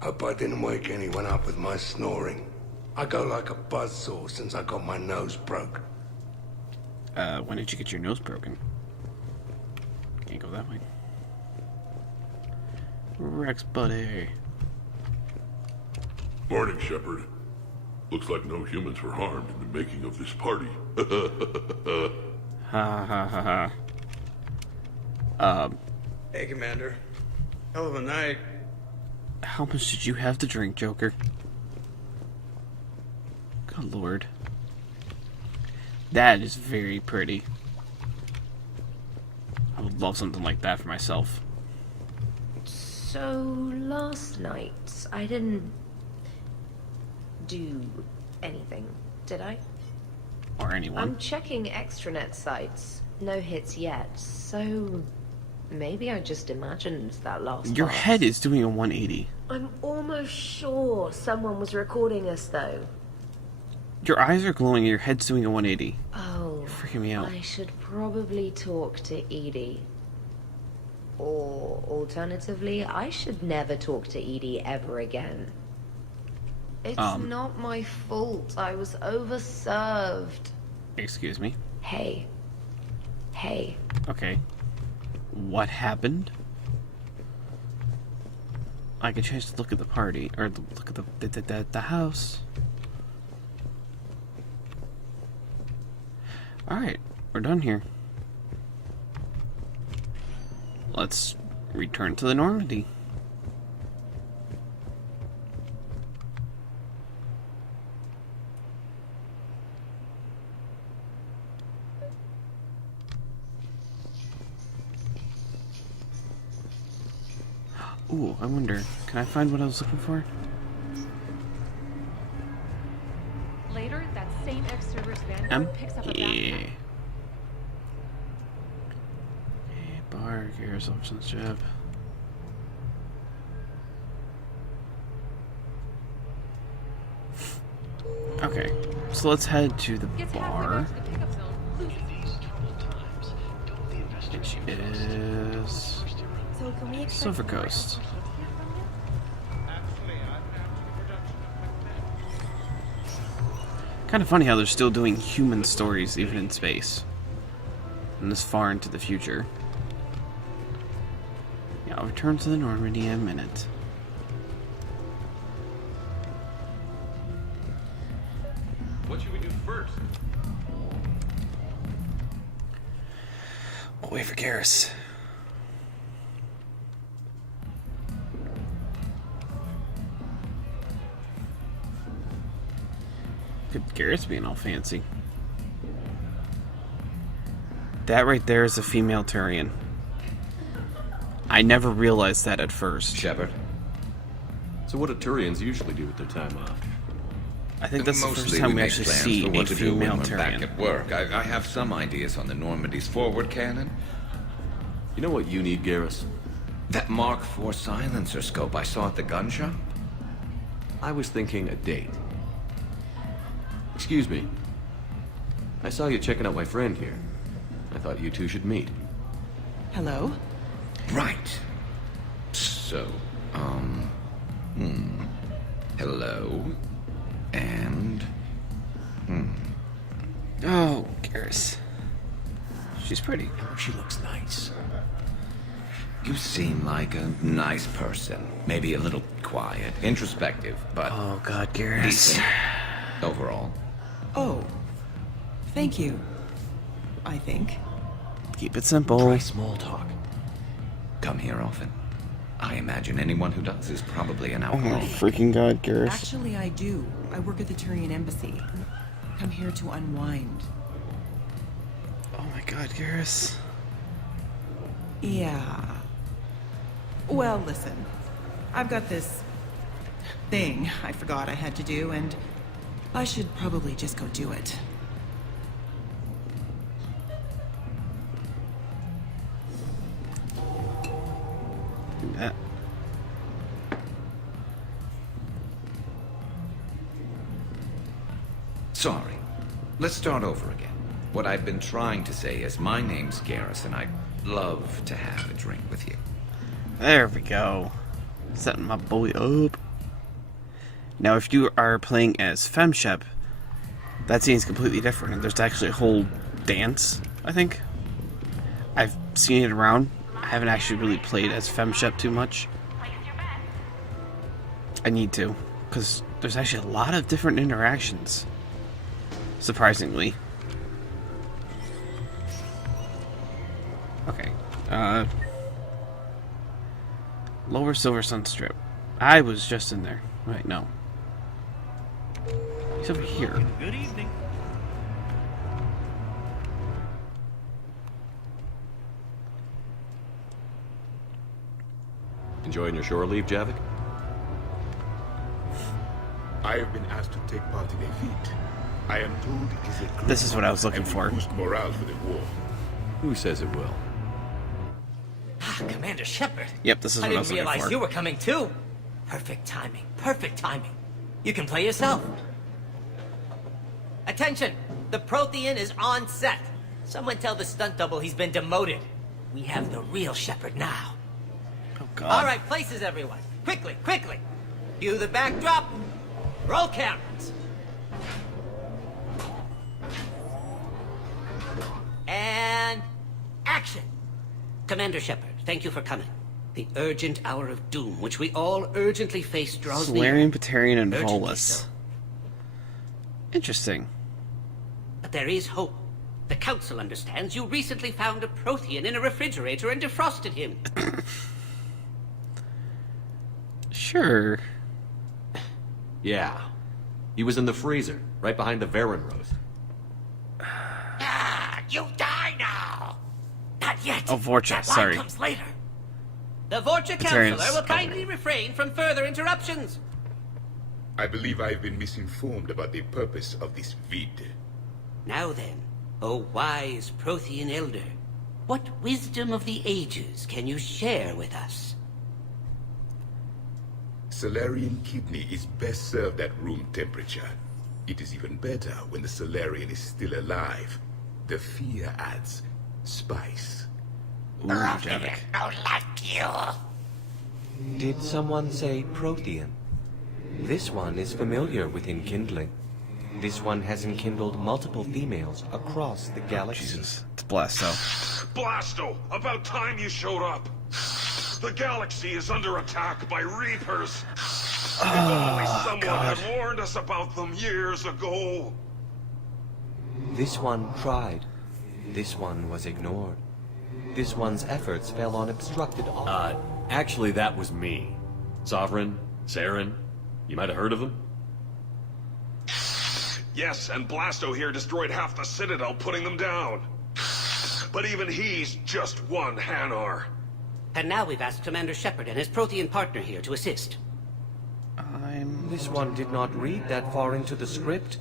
Hope I didn't wake anyone up with my snoring. I go like a buzzsaw since I got my nose broke. When did you get your nose broken? Can't go that way. Rex, buddy. Morning, Shepard. Looks like no humans were harmed in the making of this party. Ha ha ha ha. Hey, Commander. Hell of a night. How much did you have to drink, Joker? Good lord. That is very pretty. I would love something like that for myself. So, last night, I didn't do anything, did I? Or anyone. I'm checking extranet sites. No hits yet, so maybe I just imagined that last Your part. head is doing a 180. I'm almost sure someone was recording us, though. Your eyes are glowing and your head's doing a 180. Oh, You're freaking me out. I should probably talk to Edie. Or, alternatively, I should never talk to Edie ever again. It's not my fault. I was overserved. Excuse me? Hey. Hey. Okay. What happened? I get a chance to look at the party, or look at the house. Alright, we're done here. Let's return to the Normandy. Ooh, I wonder, can I find what I was looking for? Later, that same ex-Cerberus Vanguard picks up a backpack. Okay, bar, gear, Silversun Strip. Okay, so let's head to the bar. Which is Silver Coast. Kind of funny how they're still doing human stories even in space. And this far into the future. Yeah, I'll return to the Normandy in a minute. What should we do first? We'll wait for Garrus. Could Garrus being all fancy. That right there is a female Turian. I never realized that at first. Shepard. So what do Turians usually do with their time off? I think that's the Mostly first time we make actually plans see for a what to do when female we're back Turian. at work. I have some ideas on the Normandy's forward cannon. You know what you need, Garrus? That Mark IV silencer scope I saw at the gun shop? I was thinking a date. Excuse me. I saw you checking out my friend here. I thought you two should meet. Hello? Right. So, hello. And, Oh, Garrus. She's pretty. She looks nice. You seem like a nice person. Maybe a little quiet, introspective, but... Oh, God, Garrus. decent overall. Oh. Thank you. I think. Keep it simple. Try small talk. Come here often. I imagine anyone who does is probably an Oh my alcoholic. freaking God, Garrus. Actually, I do. I work at the Turian embassy. Come here to unwind. Oh my God, Garrus. Yeah. Well, listen. I've got this thing I forgot I had to do, and I should probably just go do it. Give me that. Sorry. Let's start over again. What I've been trying to say is my name's Garrus, and I'd love to have a drink with you. There we go. Setting my boy up. Now, if you are playing as FemShep, that scene's completely different. There's actually a whole dance, I think. I've seen it around. I haven't actually really played as FemShep too much. I need to, because there's actually a lot of different interactions. Surprisingly. Okay. Lower Silversun Strip. I was just in there. Wait, no. He's over here. Good evening. Enjoying your shore leave, Javik? I have been asked to take part in a feat. I am told it is a group This is what I was looking for. boost morale for the war. Who says it will? Commander Shepard. Yep, this is what I was looking didn't realize for. you were coming too. Perfect timing. Perfect timing. You can play yourself. Attention! The Prothean is on set. Someone tell the stunt double he's been demoted. We have the real Shepard now. Oh, God. All right, places, everyone. Quickly, quickly. Cue the backdrop. Roll cameras. And action. Commander Shepard, thank you for coming. The urgent hour of doom, which we all urgently face, draws near. Solarian, Batarian, and Urgently Volus. so. Interesting. But there is hope. The Council understands you recently found a Prothean in a refrigerator and defrosted him. Sure. Yeah. He was in the freezer, right behind the Varen roast. You die now! Not yet! Oh, Vorcha, That line sorry. comes later. The Vorcha Batarian's Counselor will over. kindly refrain from further interruptions. I believe I have been misinformed about the purpose of this vid. Now then, O wise Prothean Elder, what wisdom of the ages can you share with us? Solarian kidney is best served at room temperature. It is even better when the Solarian is still alive. The fear adds spice. Ooh, Javik. Don't like you. Did someone say Prothean? This one is familiar with enkindling. This one has enkindled multiple females across the galaxy. Jesus, it's Blasto. Blasto, about time you showed up. The galaxy is under attack by Reapers. If only someone had warned us about them years ago. This one tried. This one was ignored. This one's efforts fell on obstructed... actually that was me. Sovereign, Saren, you might have heard of them? Yes, and Blasto here destroyed half the Citadel, putting them down. But even he's just one Hanar. And now we've asked Commander Shepard and his Prothean partner here to assist. This one did not read that far into the script.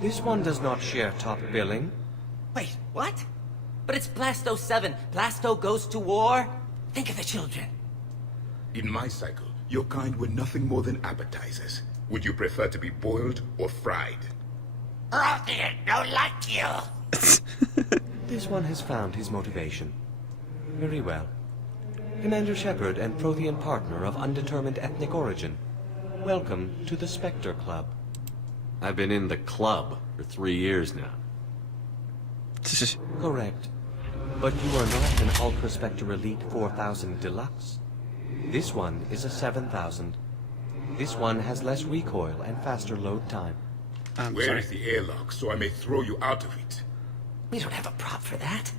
This one does not share top billing. Wait, what? But it's Blasto 7. Blasto goes to war? Think of the children. In my cycle, your kind were nothing more than appetizers. Would you prefer to be boiled or fried? Prothean don't like you. This one has found his motivation. Very well. Commander Shepard and Prothean partner of undetermined ethnic origin. Welcome to the Spectre Club. I've been in the club for 3 years now. Correct. But you are not an Ultra Spectre Elite 4000 Deluxe. This one is a 7000. This one has less recoil and faster load time. Where is the airlock so I may throw you out of it? We don't have a prop for that.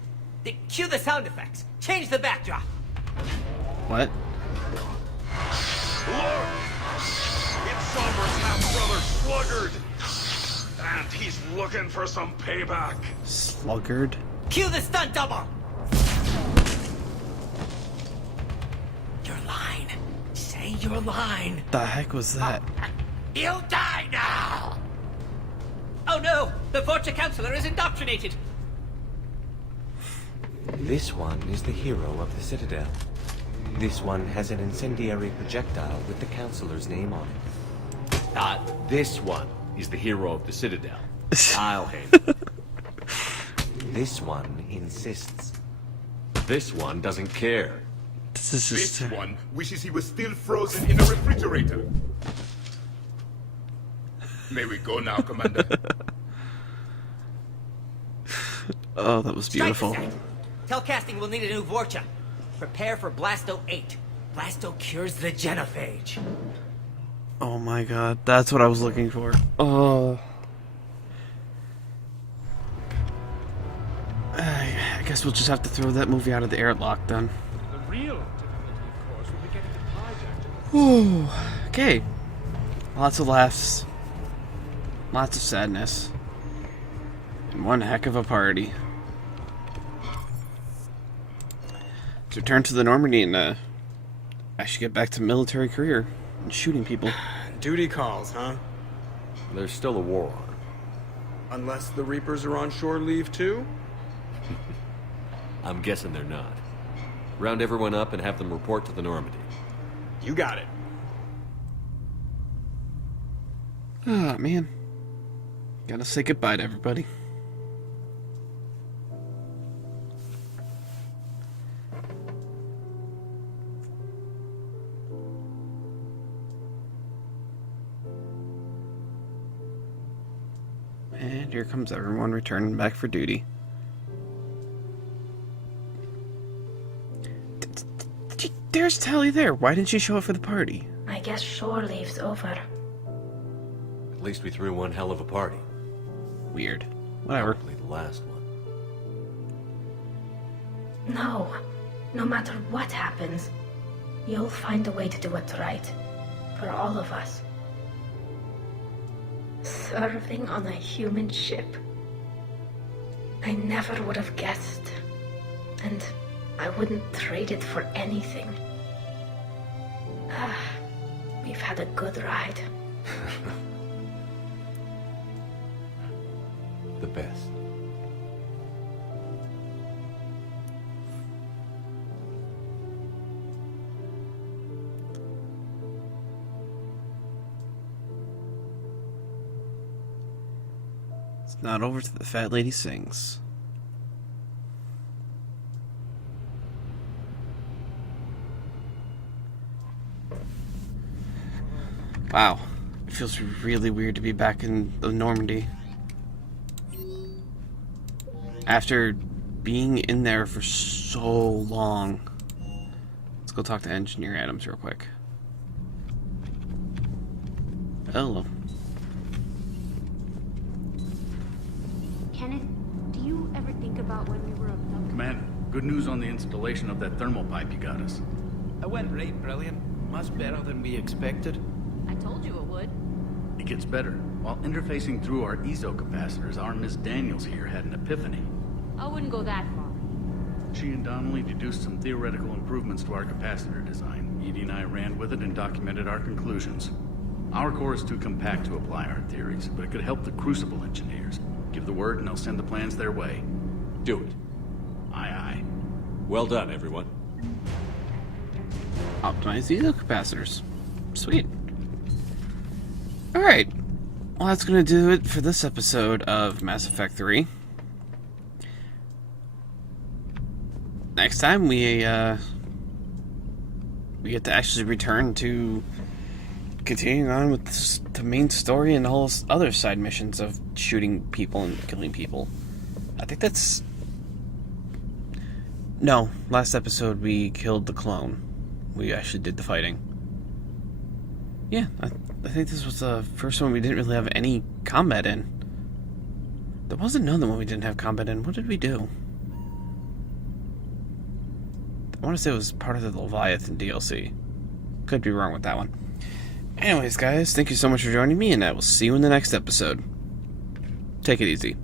Cue the sound effects. Change the backdrop. What? Lord! It's Somber's half-brother Sluggard! And he's looking for some payback. Sluggard? Cue the stunt double! Your line. Say your line. The heck was that? You die now! Oh no! The Vorcha Counselor is indoctrinated! This one is the hero of the Citadel. This one has an incendiary projectile with the counselor's name on it. This one is the hero of the Citadel. I'll handle it. This one insists. This one doesn't care. This one wishes he was still frozen in a refrigerator. May we go now, Commander? Oh, that was beautiful. Strike the set. Telcasting will need a new Vorcha. Prepare for Blasto 8. Blasto cures the genophage. Oh my god, that's what I was looking for. Oh. I guess we'll just have to throw that movie out of the airlock then. The real difficulty, of course, will be getting the hijacked. Whew. Okay. Lots of laughs. Lots of sadness. And one heck of a party. Let's return to the Normandy and I should get back to military career and shooting people. Duty calls, huh? There's still a war on. Unless the Reapers are on shore leave too? I'm guessing they're not. Round everyone up and have them report to the Normandy. You got it. Oh, man. Gotta say goodbye to everybody. And here comes everyone returning back for duty. There's Tally there. Why didn't she show up for the party? I guess shore leave's over. At least we threw one hell of a party. Weird. Whatever. Probably the last one. No. No matter what happens, you'll find a way to do it right. For all of us. Serving on a human ship. I never would have guessed. And I wouldn't trade it for anything. We've had a good ride. The best. It's not over till the fat lady sings. Wow. It feels really weird to be back in the Normandy. After being in there for so long. Let's go talk to Engineer Adams real quick. Hello. Kenneth, do you ever think about when we were abducted? Commander, good news on the installation of that thermal pipe you got us. It went right brilliant. Much better than we expected. I told you it would. It gets better. While interfacing through our ESO capacitors, our Miss Daniels here had an epiphany. I wouldn't go that far. She and Donnelly deduced some theoretical improvements to our capacitor design. Edie and I ran with it and documented our conclusions. Our core is too compact to apply our theories, but it could help the Crucible engineers. Give the word and I'll send the plans their way. Do it. Aye, aye. Well done, everyone. Optimize these capacitors. Sweet. Alright. Well, that's going to do it for this episode of Mass Effect 3. Next time, we get to actually return to continuing on with the main story and all other side missions of shooting people and killing people. I think that's... No, last episode we killed the clone. We actually did the fighting. Yeah, I think this was the first one we didn't really have any combat in. There was another one we didn't have combat in. What did we do? I want to say it was part of the Leviathan DLC. Could be wrong with that one. Anyways, guys, thank you so much for joining me, and I will see you in the next episode. Take it easy.